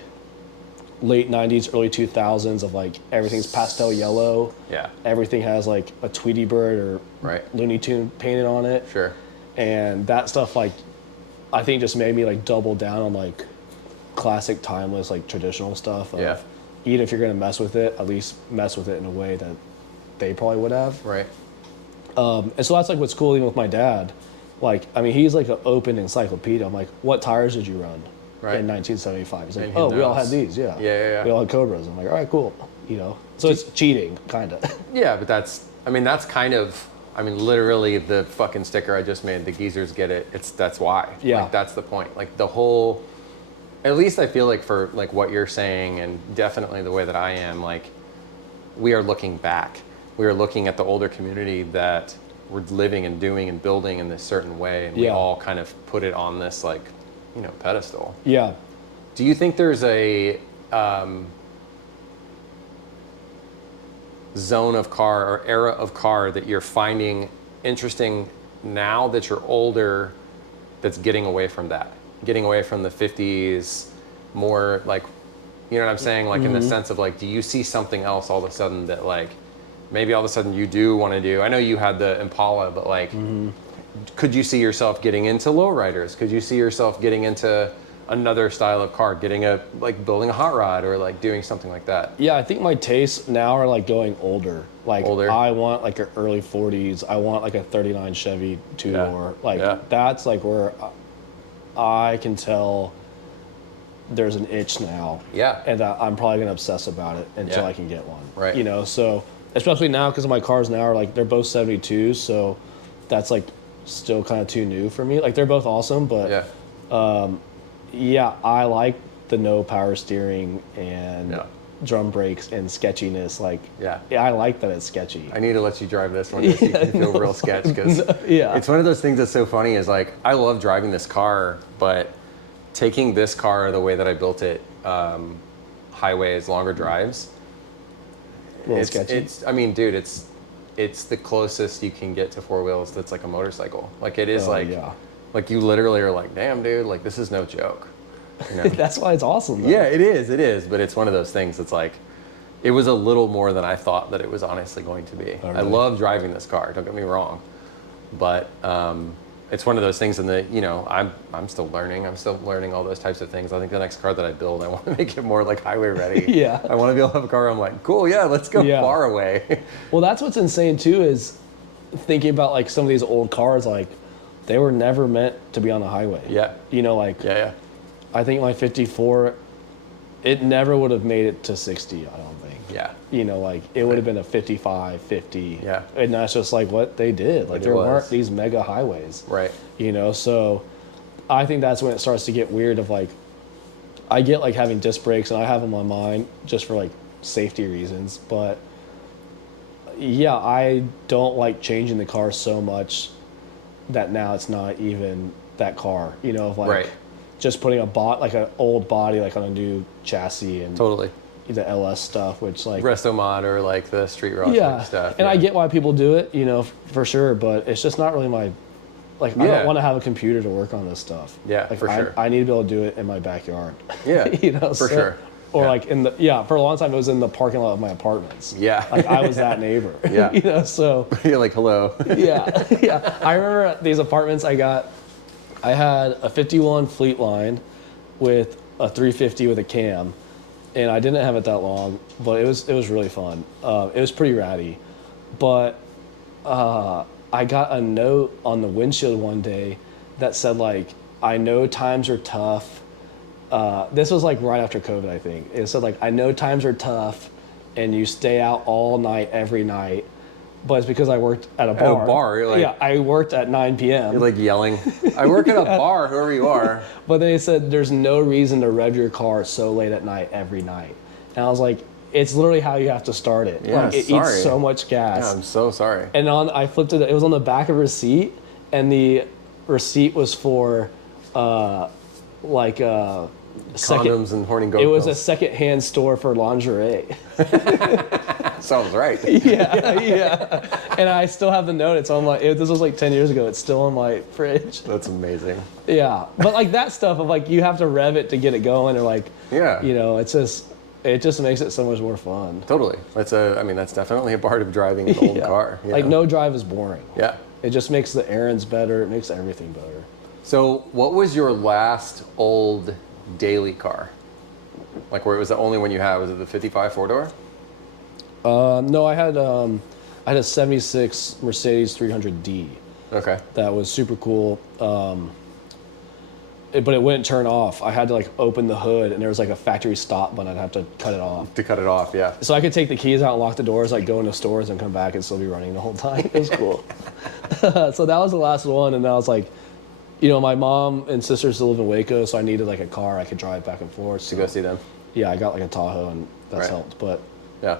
late 90s, early 2000s of like everything's pastel yellow. Yeah. Everything has like a Tweety Bird or Right. Looney Tune painted on it. Sure. And that stuff like I think just made me like double down on like classic, timeless, like traditional stuff. Of, Yeah. even if you're gonna mess with it, at least mess with it in a way that they probably would have. Right. And so that's like what's cool even with my dad. Like, I mean, he's like an open encyclopedia. I'm like, what tires did you run Right. in 1975? He's like, And he oh, we all knows. had these, yeah. Yeah. We all had Cobras. I'm like, all right, cool. You know, so it's cheating, kind of. Yeah, but that's kind of, literally the fucking sticker I just made, the geezers get it. That's why. Yeah. Like, that's the point. Like, the whole, at least I feel like for, like, what you're saying, and definitely the way that I am, like, we are looking back. We are looking at the older community that we're living and doing and building in this certain way, and we Yeah. all kind of put it on this, like, pedestal. Yeah. Do you think there's a zone of car or era of car that you're finding interesting now that you're older, that's getting away from that, getting away from the 50s, more like, you know what I'm saying? Like, in the sense of like, do you see something else all of a sudden that like, maybe all of a sudden you do want to do? I know you had the Impala, but like, could you see yourself getting into lowriders? Could you see yourself getting into another style of car, building a hot rod, or like doing something like that? Yeah, I think my tastes now are like going older. Like, Older? I want like an early 40s. I want like a 39 Chevy two-door. Yeah. Like, Yeah. that's like where I can tell there's an itch now. Yeah. And I'm probably going to obsess about it until Yeah. I can get one. Right. You know, so especially now because my cars now are like, they're both 72s. So that's like still kind of too new for me. Like, they're both awesome, but Yeah. yeah, I like the no power steering and Yeah. drum brakes and sketchiness. Like, Yeah. I like that it's sketchy. I need to let you drive this one so you can feel real sketch, because Yeah. it's one of those things that's so funny is like, I love driving this car, but taking this car the way that I built it, highways, longer drives, A little sketchy. dude, it's the closest you can get to four wheels that's like a motorcycle. Like, it is Oh, like, yeah. like you literally are like, damn, dude, like, this is no joke. You know? That's why it's awesome, though. Yeah, it is, but it's one of those things that's like, it was a little more than I thought that it was honestly going to be. Oh, I really? love driving this car, don't get me wrong, but it's one of those things in the, I'm still learning all those types of things. I think the next car that I build, I want to make it more like highway ready. Yeah. I want to be able to have a car I'm like, cool, yeah, let's go Yeah. far away. Well, that's what's insane, too, is thinking about, like, some of these old cars, like, they were never meant to be on the highway. Yeah. You know, like, Yeah. I think my 54, it never would have made it to 60, I don't think. Yeah. You know, like, it would have been a 55, 50. Yeah. And that's just, like, what they did. Like, It there was. weren't these mega highways. Right. You know, so I think that's when it starts to get weird of, like, I get, like, having disc brakes, and I have them on mine just for, like, safety reasons. But, yeah, I don't like changing the car so much that now it's not even that car. You know, of, like, Right. just putting like an old body, like, on a new chassis and Totally. the LS stuff, which, like, Resto mod or like the street rock yeah, stuff. and yeah. I get why people do it, you know, for sure, but it's just not really my, like, I Yeah. don't want to have a computer to work on this stuff. Yeah, like, for sure. I need to be able to do it in my backyard. Yeah, you know, for sure. Or Yeah. like for a long time it was in the parking lot of my apartments. Yeah. Like, I was that neighbor. Yeah. You know, so You're like, hello. yeah, yeah. I remember at these apartments I had a 51 Fleet Line with a 350 with a cam, and I didn't have it that long, but it was really fun. It was pretty ratty, but I got a note on the windshield one day that said, like, I know times are tough. This was like right after COVID, I think. It said like, I know times are tough and you stay out all night, every night. But it's because I worked at a bar. At a bar, you're like... Yeah, I worked at 9 p.m. You're like yelling, I work at a bar, whoever you are. But they said there's no reason to rev your car so late at night, every night. And I was like, it's literally how you have to start it. Yeah, like, it sorry. eats so much gas. Yeah, I'm so sorry. And I flipped it, it was on the back of a receipt, and the receipt was for Condoms and horny goat It was pills. a secondhand store for lingerie. Sounds right. yeah. And I still have the note. It's on this was like 10 years ago. It's still on my fridge. That's amazing. Yeah. But like that stuff of like, you have to rev it to get it going, or like, Yeah. you know, it just makes it so much more fun. Totally. That's definitely a part of driving an old car. Like no drive is boring. Yeah. It just makes the errands better. It makes everything better. So what was your last old daily car? Like where it was the only one you had? Was it the 55 four-door? No, I had a 76 Mercedes 300D. Okay. That was super cool. But it wouldn't turn off. I had to like open the hood, and there was like a factory stop button. I'd have to cut it off. To cut it off, yeah. So I could take the keys out and lock the doors, like go into stores and come back and still be running the whole time. It was cool. So that was the last one, and I was like, you know, my mom and sister still live in Waco, so I needed like a car I could drive back and forth. To go see them. Yeah, I got like a Tahoe, and that's Right. helped. But Yeah.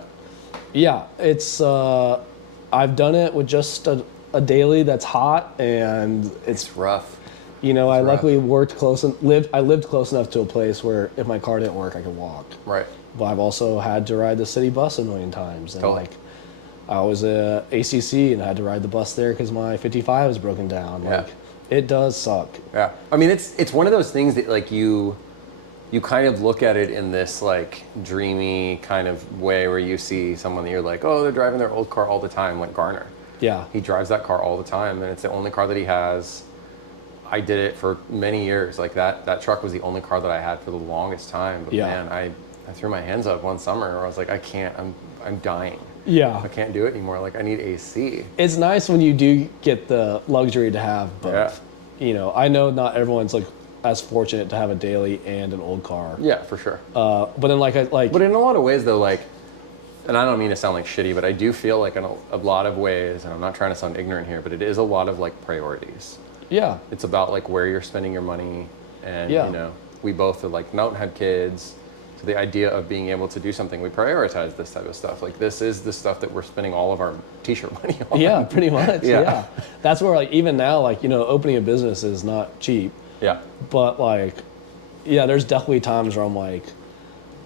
yeah, it's I've done it with just a daily that's hot, and It's rough. you know, I rough. luckily worked close and I lived close enough to a place where if my car didn't work, I could walk. Right. But I've also had to ride the city bus a million times, and Totally. like I was a ACC and I had to ride the bus there because my 55 was broken down. Yeah. Like it does suck. Yeah. I mean, it's one of those things that like you kind of look at it in this like dreamy kind of way where you see someone that you're like, oh, they're driving their old car all the time, like Garner. Yeah. He drives that car all the time, and it's the only car that he has. I did it for many years. Like that truck was the only car that I had for the longest time. But Yeah. man, I threw my hands up one summer where I was like, I can't, I'm dying. Yeah. I can't do it anymore. Like I need AC. It's nice when you do get the luxury to have both. Yeah. You know, I know not everyone's like as fortunate to have a daily and an old car. Yeah, for sure. But then But in a lot of ways though, like, and I don't mean to sound like shitty, but I do feel like in a lot of ways, and I'm not trying to sound ignorant here, but it is a lot of like priorities. yeah. It's about like where you're spending your money, and Yeah. you know, we both are like don't have kids, so the idea of being able to do something, we prioritize this type of stuff. Like this is the stuff that we're spending all of our t-shirt money on. Yeah, pretty much. Yeah. Yeah. That's where like even now, like, you know, opening a business is not cheap. Yeah. But like, yeah, there's definitely times where I'm like,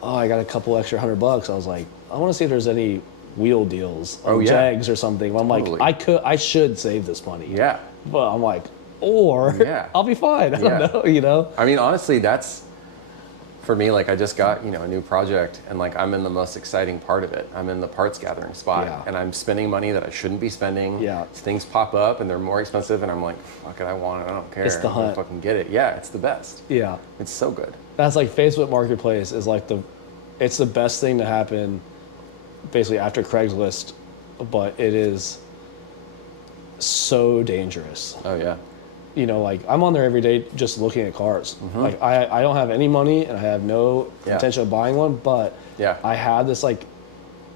oh, I got a couple extra $100. I was like, I want to see if there's any wheel deals on Jags or something. I'm Totally. like, I should save this money. Yeah. But I'm like, or Yeah. I'll be fine. I Yeah. don't know, you know? I mean, honestly, that's for me. Like, I just got a new project, and like I'm in the most exciting part of it. I'm in the parts gathering spot, Yeah. and I'm spending money that I shouldn't be spending. Yeah. Things pop up, and they're more expensive, and I'm like, fuck it, I want it. I don't care. It's the I'm gonna hunt. fucking get it. Yeah, it's the best. Yeah. It's so good. That's like Facebook Marketplace is like it's the best thing to happen basically after Craigslist, but it is so dangerous. Oh yeah. You know, like I'm on there every day just looking at cars. Like I don't have any money and I have no Yeah. intention of buying one, but Yeah. I have this like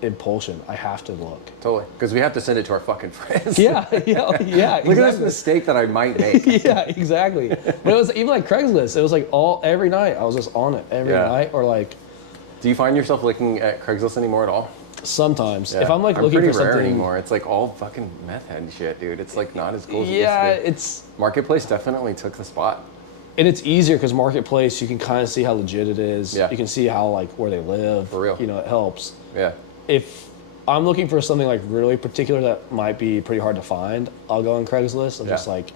impulsion. I have to look. Totally. Because we have to send it to our fucking friends. Yeah, yeah, yeah. Look at this mistake that I might make. Yeah, exactly. But it was even like Craigslist. It was like every night. I was just on it every Yeah. night, or like Do you find yourself looking at Craigslist anymore at all? sometimes Yeah. if I'm like looking pretty for rare something anymore. It's like all fucking meth head shit, dude. It's like not as cool as Yeah, it used to be. it's Marketplace definitely took the spot. and it's easier because Marketplace you can kind of see how legit it is. Yeah. You can see how like where they live. For real. You know, it helps. Yeah. If I'm looking for something like really particular that might be pretty hard to find, I'll go on Craigslist. I'm Yeah. just like,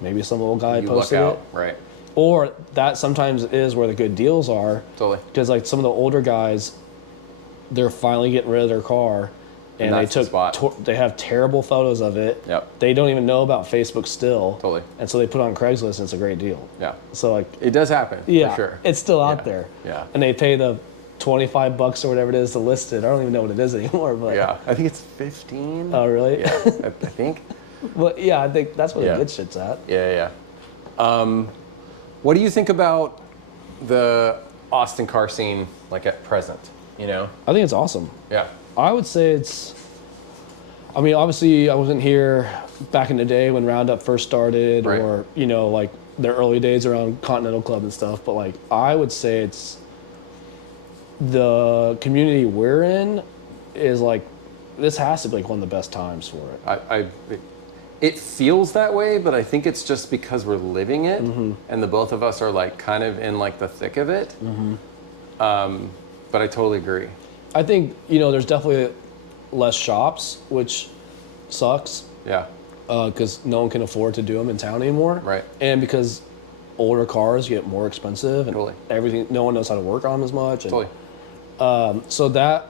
maybe some old guy You luck posted out. it. Right. Or that sometimes is where the good deals are. Totally. Because like some of the older guys, they're finally getting rid of their car, and they that's the took spot. they have terrible photos of it. Yep. They don't even know about Facebook still. Totally. And so they put it on Craigslist, and it's a great deal. Yeah. So like, It does happen. yeah, For sure. it's still out Yeah. there. Yeah. And they pay the $25 or whatever it is to list it. I don't even know what it is anymore. But Yeah. I think it's 15. Oh really? Yeah. I think. Well, yeah, I think that's where Yeah. the good shit's at. Yeah. Yeah. What do you think about the Austin car scene, like at present? You know? I think it's awesome. Yeah. I would say it's, I mean, obviously I wasn't here back in the day when Roundup first started, Right. or, you know, like their early days around Continental Club and stuff, but like I would say it's, the community we're in is like, this has to be like one of the best times for it. It feels that way, but I think it's just because we're living it, Mm-hmm. and the both of us are like kind of in like the thick of it. Mm-hmm. But I totally agree. I think, you know, there's definitely less shops, which sucks, Yeah. because no one can afford to do them in town anymore. Right. And because older cars get more expensive and Totally. everything, no one knows how to work on them as much. And, Totally. so that,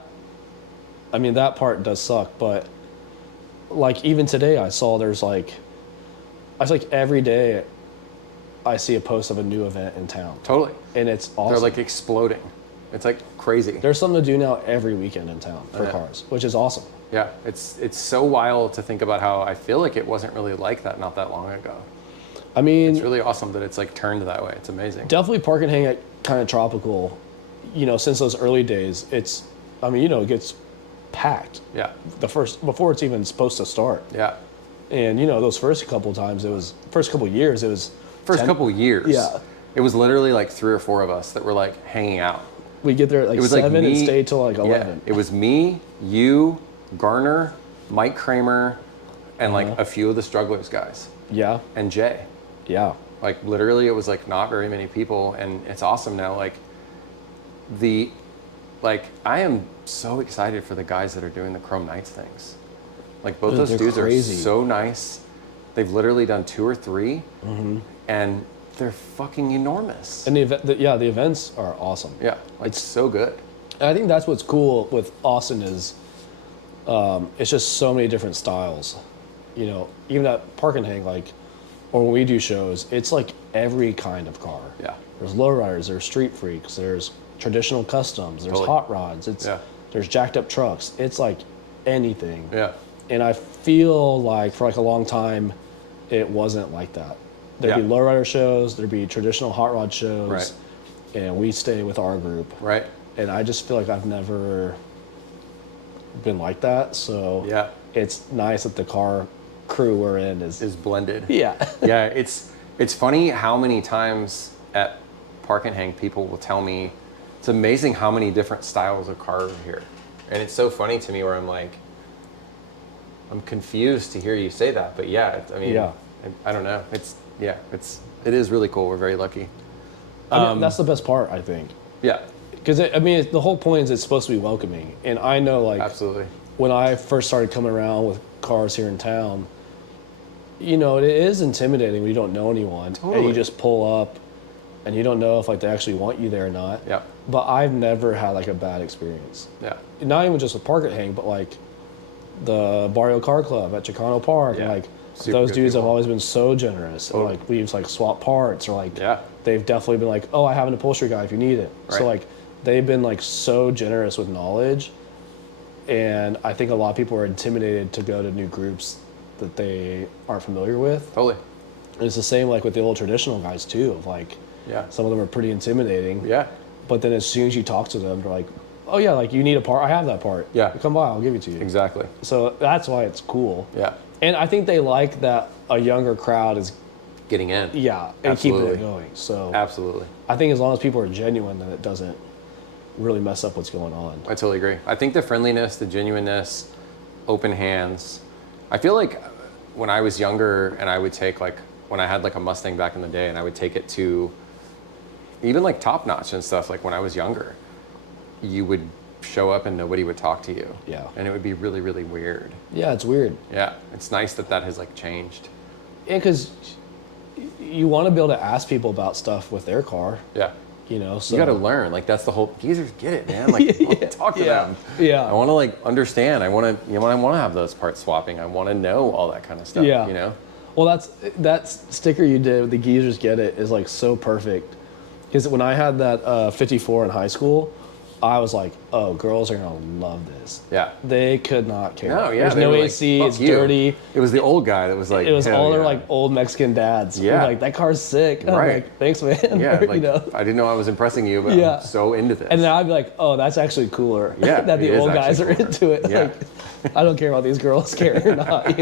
I mean, that part does suck, but like even today I saw every day I see a post of a new event in town. Totally. And it's awesome. They're like exploding. It's like crazy. There's something to do now every weekend in town for Yeah. cars, which is awesome. Yeah. It's so wild to think about how I feel like it wasn't really like that not that long ago. I mean, It's really awesome that it's like turned that way. It's amazing. definitely park and hang at kind of tropical, you know, since those early days. It's, I mean, you know, it gets packed Yeah. before it's even supposed to start. Yeah. And, you know, those first couple years, it was First 10 couple years. Yeah. It was literally like 3 or 4 of us that were like hanging out. we get there at like It was 7 like me, and stay till like 11. Yeah, it was me, you, Garner, Mike Kramer, and like a few of the Strugglers guys, Yeah. and Jay. Yeah. Like literally, it was like not very many people, and it's awesome now. I am so excited for the guys that are doing the Chrome Knights things. Like both Dude, those they're dudes crazy. are so nice. They've literally done 2 or 3, and they're fucking enormous. And the events are awesome. Yeah, like it's so good. And I think that's what's cool with Austin is it's just so many different styles. You know, even at Park and Hang, like, or when we do shows, it's like every kind of car. Yeah. There's lowriders, there's street freaks, there's traditional customs, there's Totally. hot rods, there's jacked up trucks. It's like anything. Yeah. And I feel like for like a long time, it wasn't like that. There'd be Yeah. lowrider shows, there'd be traditional hot rod shows, Right. and we stay with our group. Right. And I just feel like I've never been like that. So Yeah. it's nice that the car crew we're in is Blended. yeah. Yeah, it's funny how many times at Park and Hang people will tell me it's amazing how many different styles of cars are here. And it's so funny to me where I'm like, I'm confused to hear you say that, but yeah, Yeah. I don't know. It is really cool. We're very lucky. I mean, that's the best part, I think. Yeah, Because the whole point is it's supposed to be welcoming. And I know, like, absolutely. when I first started coming around with cars here in town, you know, it is intimidating when you don't know anyone. And Totally. you just pull up and you don't know if like they actually want you there or not. Yeah, But I've never had like a bad experience. yeah, Not even just with Park at Hang, but like the Barrio Car Club at Chicano Park. Yeah. And like Super those good dudes have people. always been so generous. Totally. And like we've like swapped parts or like Yeah. they've definitely been like, oh, I have an upholstery guy if you need it. Right. So like they've been like so generous with knowledge. And I think a lot of people are intimidated to go to new groups that they aren't familiar with. totally. And it's the same like with the old traditional guys too, of like Yeah, some of them are pretty intimidating. yeah, But then as soon as you talk to them, they're like, oh yeah, like you need a part, I have that part. Yeah. Come by, I'll give it to you. exactly. So that's why it's cool. Yeah, And I think they like that a younger crowd is, getting in. yeah, and keeping Absolutely. it going. So Absolutely. I think as long as people are genuine, then it doesn't really mess up what's going on. I totally agree. I think the friendliness, the genuineness, open hands. I feel like when I was younger and I would take when I had like a Mustang back in the day and I would take it to even like Top Notch and stuff, like when I was younger, you would show up and nobody would talk to you. Yeah. And it would be really, really weird. Yeah, it's weird. Yeah. It's nice that has like changed. And because you want to be able to ask people about stuff with their car, Yeah. you know, so. You got to learn. Like that's the whole, geezers get it, man. Like I want to talk to them. Yeah. I want to like understand. I want to, I want to have those parts swapping. I want to know all that kind of stuff. Yeah. You know? Well, that sticker you did with the geezers get it is like so perfect. Because when I had that 54 in high school, I was like, oh, girls are gonna love this. Yeah. They could not care. No, yeah. There's they no were like, AC. "Fuck It's you." dirty. It was the old guy that was like, It was "Hell all their yeah." like old Mexican dads. Yeah. Like, that car's sick. And I'm Right. like, thanks, man. Yeah, Or, like, I didn't know I was impressing you, but Yeah. I'm so into this. And then I'd be like, oh, that's actually cooler. Yeah, that the it is old guys are actually into it. Yeah. Like, I don't care about these girls care or not,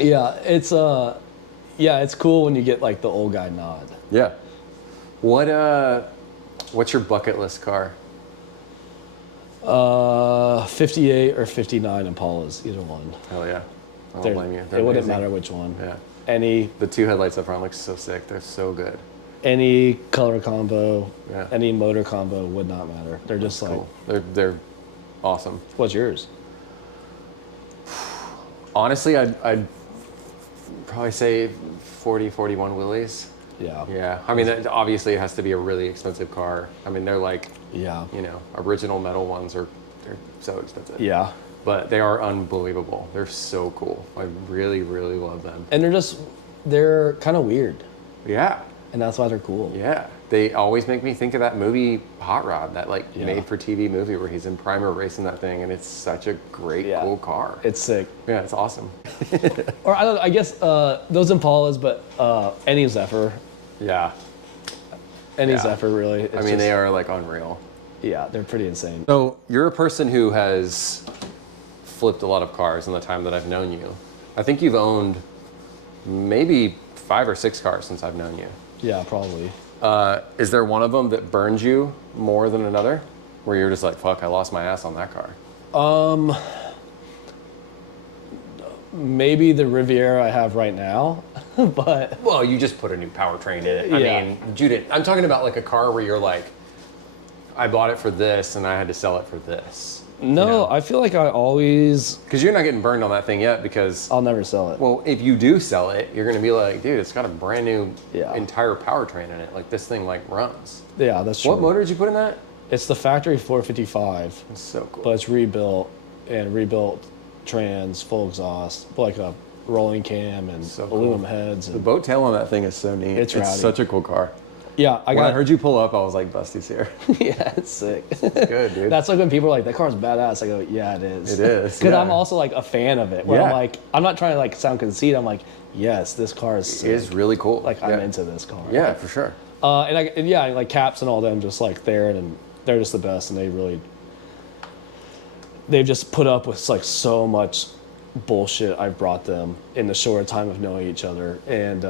Yeah, it's cool when you get like the old guy nod. Yeah. What's your bucket list car? 58 or 59 Impalas, either one. Hell yeah. I don't blame you. They're It wouldn't amazing. matter which one. Yeah. Any The 2 headlights up front look so sick. They're so good. any color combo, Yeah. any motor combo would not matter. They're just like, Cool. They're awesome. what's yours? Honestly, I'd probably say 40, 41 Willys. Yeah. Yeah. I mean, obviously it has to be a really expensive car. I mean, they're like, Yeah. original metal ones they're so expensive. Yeah. But they are unbelievable. They're so cool. I really, really love them. And they're kind of weird. Yeah. And that's why they're cool. Yeah. They always make me think of that movie Hot Rod, that like Yeah. made for TV movie where he's in primer racing that thing, and it's such a great, Yeah. cool car. It's sick. Yeah, it's awesome. Or I guess those Impalas, but any Zephyr. Yeah. Any Yeah. Zephyr, really. I mean, they are like unreal. Yeah, they're pretty insane. So you're a person who has flipped a lot of cars in the time that I've known you. I think you've owned maybe 5 or 6 cars since I've known you. Yeah, probably. Is there one of them that burns you more than another? Where you're just like, fuck, I lost my ass on that car. Maybe the Riviera I have right now, but Well, you just put a new powertrain in it. I Yeah. mean, Judith, I'm talking about like a car where you're like, I bought it for this and I had to sell it for this. no, I feel like I always, Because you're not getting burned on that thing yet because, I'll never sell it. well, if you do sell it, you're going to be like, dude, it's got a brand new Yeah. entire powertrain in it. Like this thing like runs. Yeah, that's true. What motor did you put in that? It's the factory 455, It's so cool. but it's rebuilt trans, full exhaust, like a rolling cam and So cool. aluminum heads. The And, boat tail on that thing is so neat. It's rowdy. such a cool car. yeah, When I heard you pull up, I was like, Busty's here. yeah, it's sick. Good, dude. That's like when people are like, that car's badass. I go, yeah, it is. It is, Because yeah. I'm also like a fan of it. Where Yeah. I'm like, I'm not trying to like sound conceited. I'm like, yes, this car is sick. It is really cool. Like, I'm into this car. Yeah, for sure. And yeah, like Caps and all them just like there, and they're just the best, and they've just put up with like so much bullshit I've brought them in the short time of knowing each other. And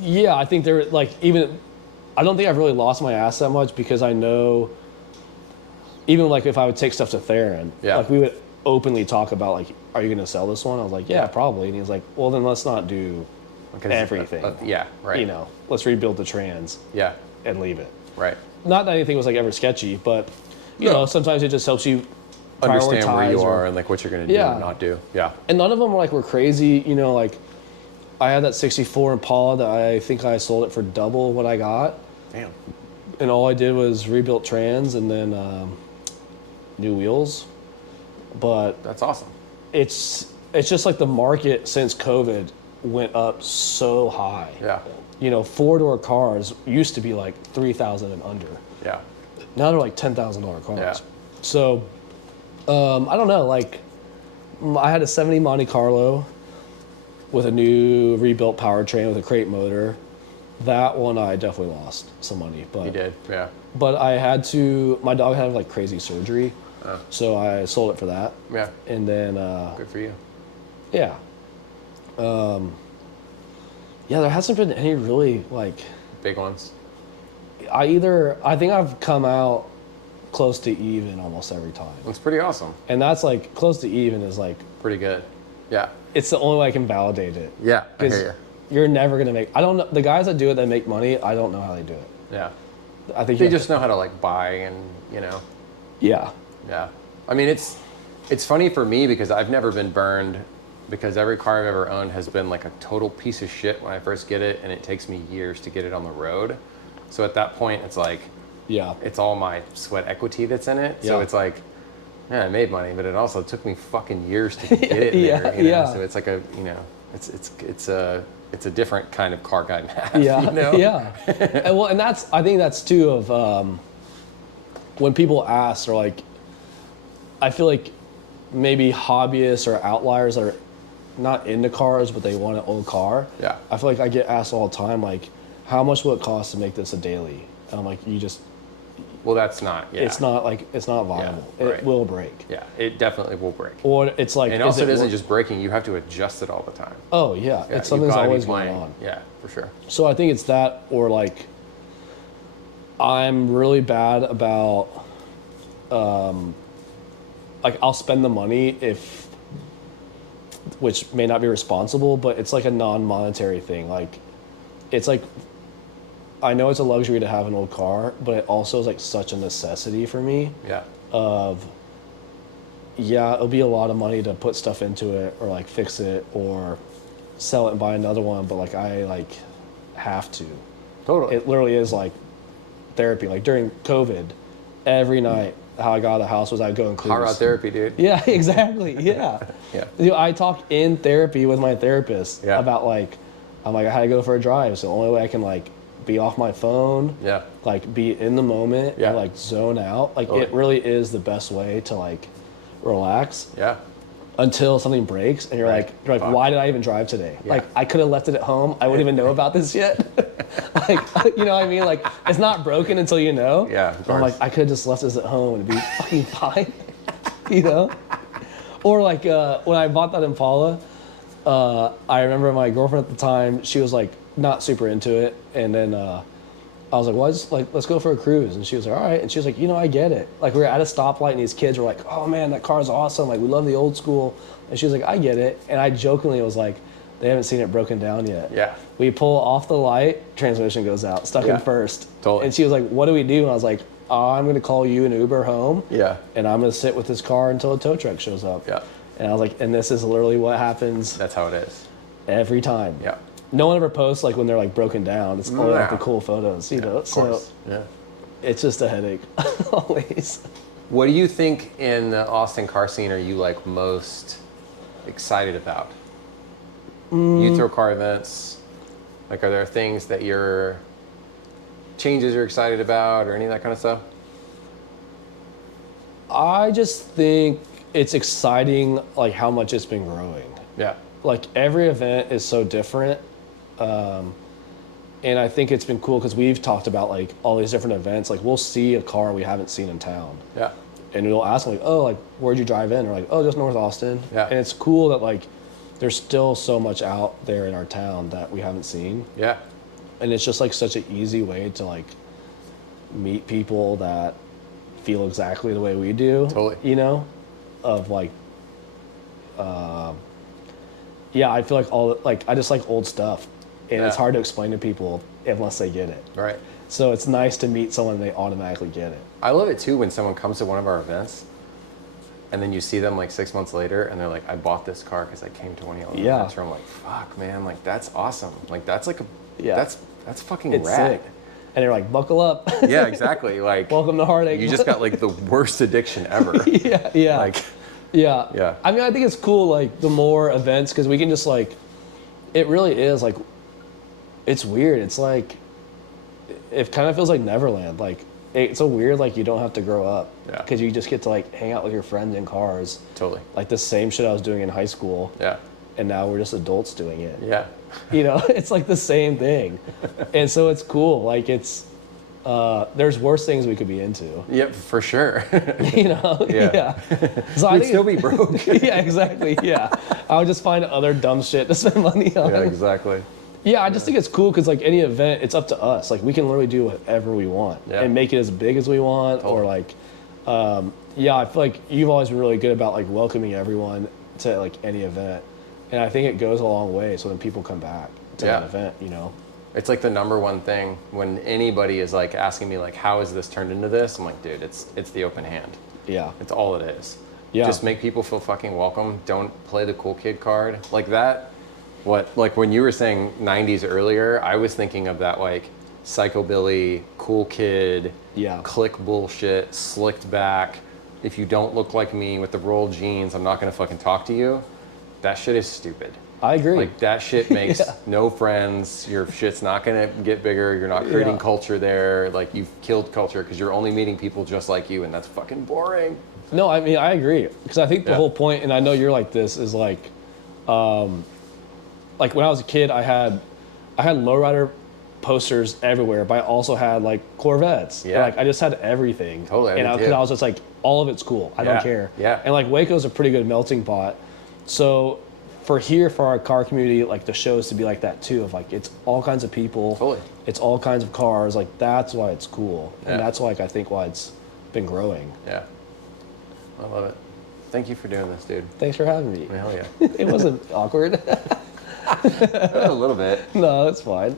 yeah, I think they're like, I don't think I've really lost my ass that much, because I know, even like if I would take stuff to Theron, Yeah. like we would openly talk about like, are you going to sell this one? I was like, yeah, probably. And he's like, well, then let's not do Because everything. Yeah, right. Let's rebuild the trans Yeah, and leave it. right. Not that anything was like ever sketchy, but you No. know, sometimes it just helps you Understand where you prioritize are and like what you're gonna do Yeah. and not do. Yeah. And none of them were crazy. Like I had that 64 Impala that I think I sold it for double what I got. Damn. And all I did was rebuilt trans and then new wheels. But That's awesome. it's just like the market since COVID went up so high. Yeah. 4-door cars used to be like $3,000 and under. Yeah. Now they're like $10,000 cars. Yeah. So, I don't know. Like, I had a 70 Monte Carlo with a new rebuilt powertrain with a crate motor. That one I definitely lost some money, but You did. Yeah. But I had to. My dog had like crazy surgery, so I sold it for that. Yeah. And then, Good for you. yeah, yeah. There hasn't been any really like. Big ones. I think I've come out close to even almost every time. That's pretty awesome. And that's like close to even is like, Pretty good. Yeah. it's the only way I can validate it. Yeah. I Because hear you're never going to make, I don't know, the guys that do it that make money, I don't know how they do it. you. Yeah. I think They you have just know how to like buy and yeah. Yeah. I mean, it's funny for me because I've never been burned because every car I've ever owned has been like a total piece of shit when I first get it, and it takes me years to get it on the road. So at that point, it's like, Yeah. it's all my sweat equity that's in it. So Yeah. it's like, yeah, I made money, but it also took me fucking years to get it Yeah, there. yeah. So it's like it's a different kind of car guy math. Yeah, You know? yeah. And I think that's too of when people ask, they're like, I feel like maybe hobbyists or outliers that are not into cars, but they want an old car. Yeah. I feel like I get asked all the time, like, how much will it cost to make this a daily? And I'm like, Well, that's not. Yeah. it's not viable. Yeah, right. It will break. Yeah, it definitely will break. Or it's like, And also, it isn't just breaking. You have to adjust it all the time. oh yeah, Yeah, it's something's you've gotta be always going playing. on. Yeah, for sure. So I think it's that, or like, I'm really bad about, like, I'll spend the money which may not be responsible, but it's like a non-monetary thing. Like, it's like, I know it's a luxury to have an old car, but it also is like such a necessity for me. Yeah. Yeah, it'll be a lot of money to put stuff into it or like fix it or sell it and buy another one, but like I like have to. Totally. It literally is like therapy. Like during COVID, every night how I got out of the house was I'd go and cruise. Hotrod Therapy, dude. Yeah, exactly. Yeah. Yeah. You know, I talk in therapy with my therapist Yeah. about like, I'm like, I had to go for a drive. It's the only way I can like be off my phone. Yeah. Like be in the moment Yeah. and like zone out. Like Totally. it really is the best way to like relax Yeah. until something breaks and you're Right. like, Fuck. why did I even drive today? Yeah. Like I could have left it at home. I wouldn't even know about this yet. Like, you know what I mean? Like it's not broken until you know. Yeah, of But I'm course. like, I could have just left this at home and it'd be fucking fine. You know? Or like when I bought that Impala, I remember my girlfriend at the time, she was like not super into it. And then I was like, well, let's go for a cruise. And she was like, all right. And she was like, I get it. Like we were at a stoplight and these kids were like, oh man, that car's awesome. Like we love the old school. And she was like, I get it. And I jokingly was like, they haven't seen it broken down yet. Yeah. We pull off the light, transmission goes out, stuck Yeah. in first. Totally. And she was like, what do we do? And I was like, I'm going to call you an Uber home. Yeah. And I'm going to sit with this car until a tow truck shows up. Yeah. And I was like, and this is literally what happens That's how it is. every time. Yeah. No one ever posts like when they're like broken down. It's only like the No. cool photos, you know? Of So course. Yeah. it's just a headache always. What do you think in the Austin car scene are you like most excited about? You throw car events. Like, are there things that changes you're excited about or any of that kind of stuff? I just think it's exciting like how much it's been growing. Yeah. Like every event is so different. And I think it's been cool because we've talked about like all these different events. Like we'll see a car we haven't seen in town. Yeah. And we'll ask them like, oh, like where'd you drive in? Or like, oh, just North Austin. Yeah. And it's cool that like there's still so much out there in our town that we haven't seen. Yeah. And it's just like such an easy way to like meet people that feel exactly the way we do. Totally. You know, of like, yeah, I feel like I just like old stuff, and it's Yeah. hard to explain to people unless they get it. Right. So it's nice to meet someone and they automatically get it. I love it too when someone comes to one of our events and then you see them like 6 months later and they're like, I bought this car because I came to one of your Yeah. events. Or I'm like, fuck, man, like that's awesome. Like that's like Yeah. that's fucking It's rad. sick. And you're like, buckle up. Yeah, exactly. Like Welcome to heartache. you just got like the worst addiction ever. Yeah, yeah. Like Yeah. Yeah. I mean, I think it's cool, like, the more events, because we can just, like, it really is, like, it's weird. It's, like, it kind of feels like Neverland. Like, it's so weird, like, you don't have to grow up. Yeah. Because you just get to, like, hang out with your friends in cars. Totally. Like, the same shit I was doing in high school. Yeah. And now we're just adults doing it. Yeah. You know? It's, like, the same thing. And so it's cool. Like, it's, there's worse things we could be into. Yep, for sure. You know? Yeah. So I We'd think still be broke. yeah, exactly. Yeah, I would just find other dumb shit to spend money on. Yeah, exactly. Yeah, I just think it's cool because like any event, it's up to us. Like we can literally do whatever we want Yeah. and make it as big as we want, or like, yeah, I feel like you've always been really good about like welcoming everyone to like any event, and I think it goes a long way. So when people come back to Yeah. that event, you know. It's like the number one thing when anybody is like asking me like, how is this turned into this? I'm like, dude, it's the open hand. Yeah. It's all it is. Yeah. Just make people feel fucking welcome. Don't play the cool kid card. Like that, like when you were saying 90s earlier, I was thinking of that like psychobilly, cool kid, Yeah. click bullshit, slicked back. If you don't look like me with the rolled jeans, I'm not gonna fucking talk to you. That shit is stupid. I agree. Like that shit makes Yeah. no friends. Your shit's not gonna get bigger. You're not creating Yeah. culture there. Like you've killed culture because you're only meeting people just like you, and that's fucking boring. No, I mean, I agree. Because I think the Yeah. whole point, and I know you're like this, is like when I was a kid, I had lowrider posters everywhere, but I also had like Corvettes. Yeah. Like I just had everything. Totally, I did Because too. I was just like, all of it's cool. I Yeah, don't care. yeah. And like Waco's a pretty good melting pot. So for our car community, like the shows to be like that too, of like it's all kinds of people. Totally. It's all kinds of cars. Like that's why it's cool. Yeah. And that's like I think why it's been growing. Yeah. I love it. Thank you for doing this, dude. Thanks for having me. Hell yeah. It wasn't awkward. A little bit. No, it's fine.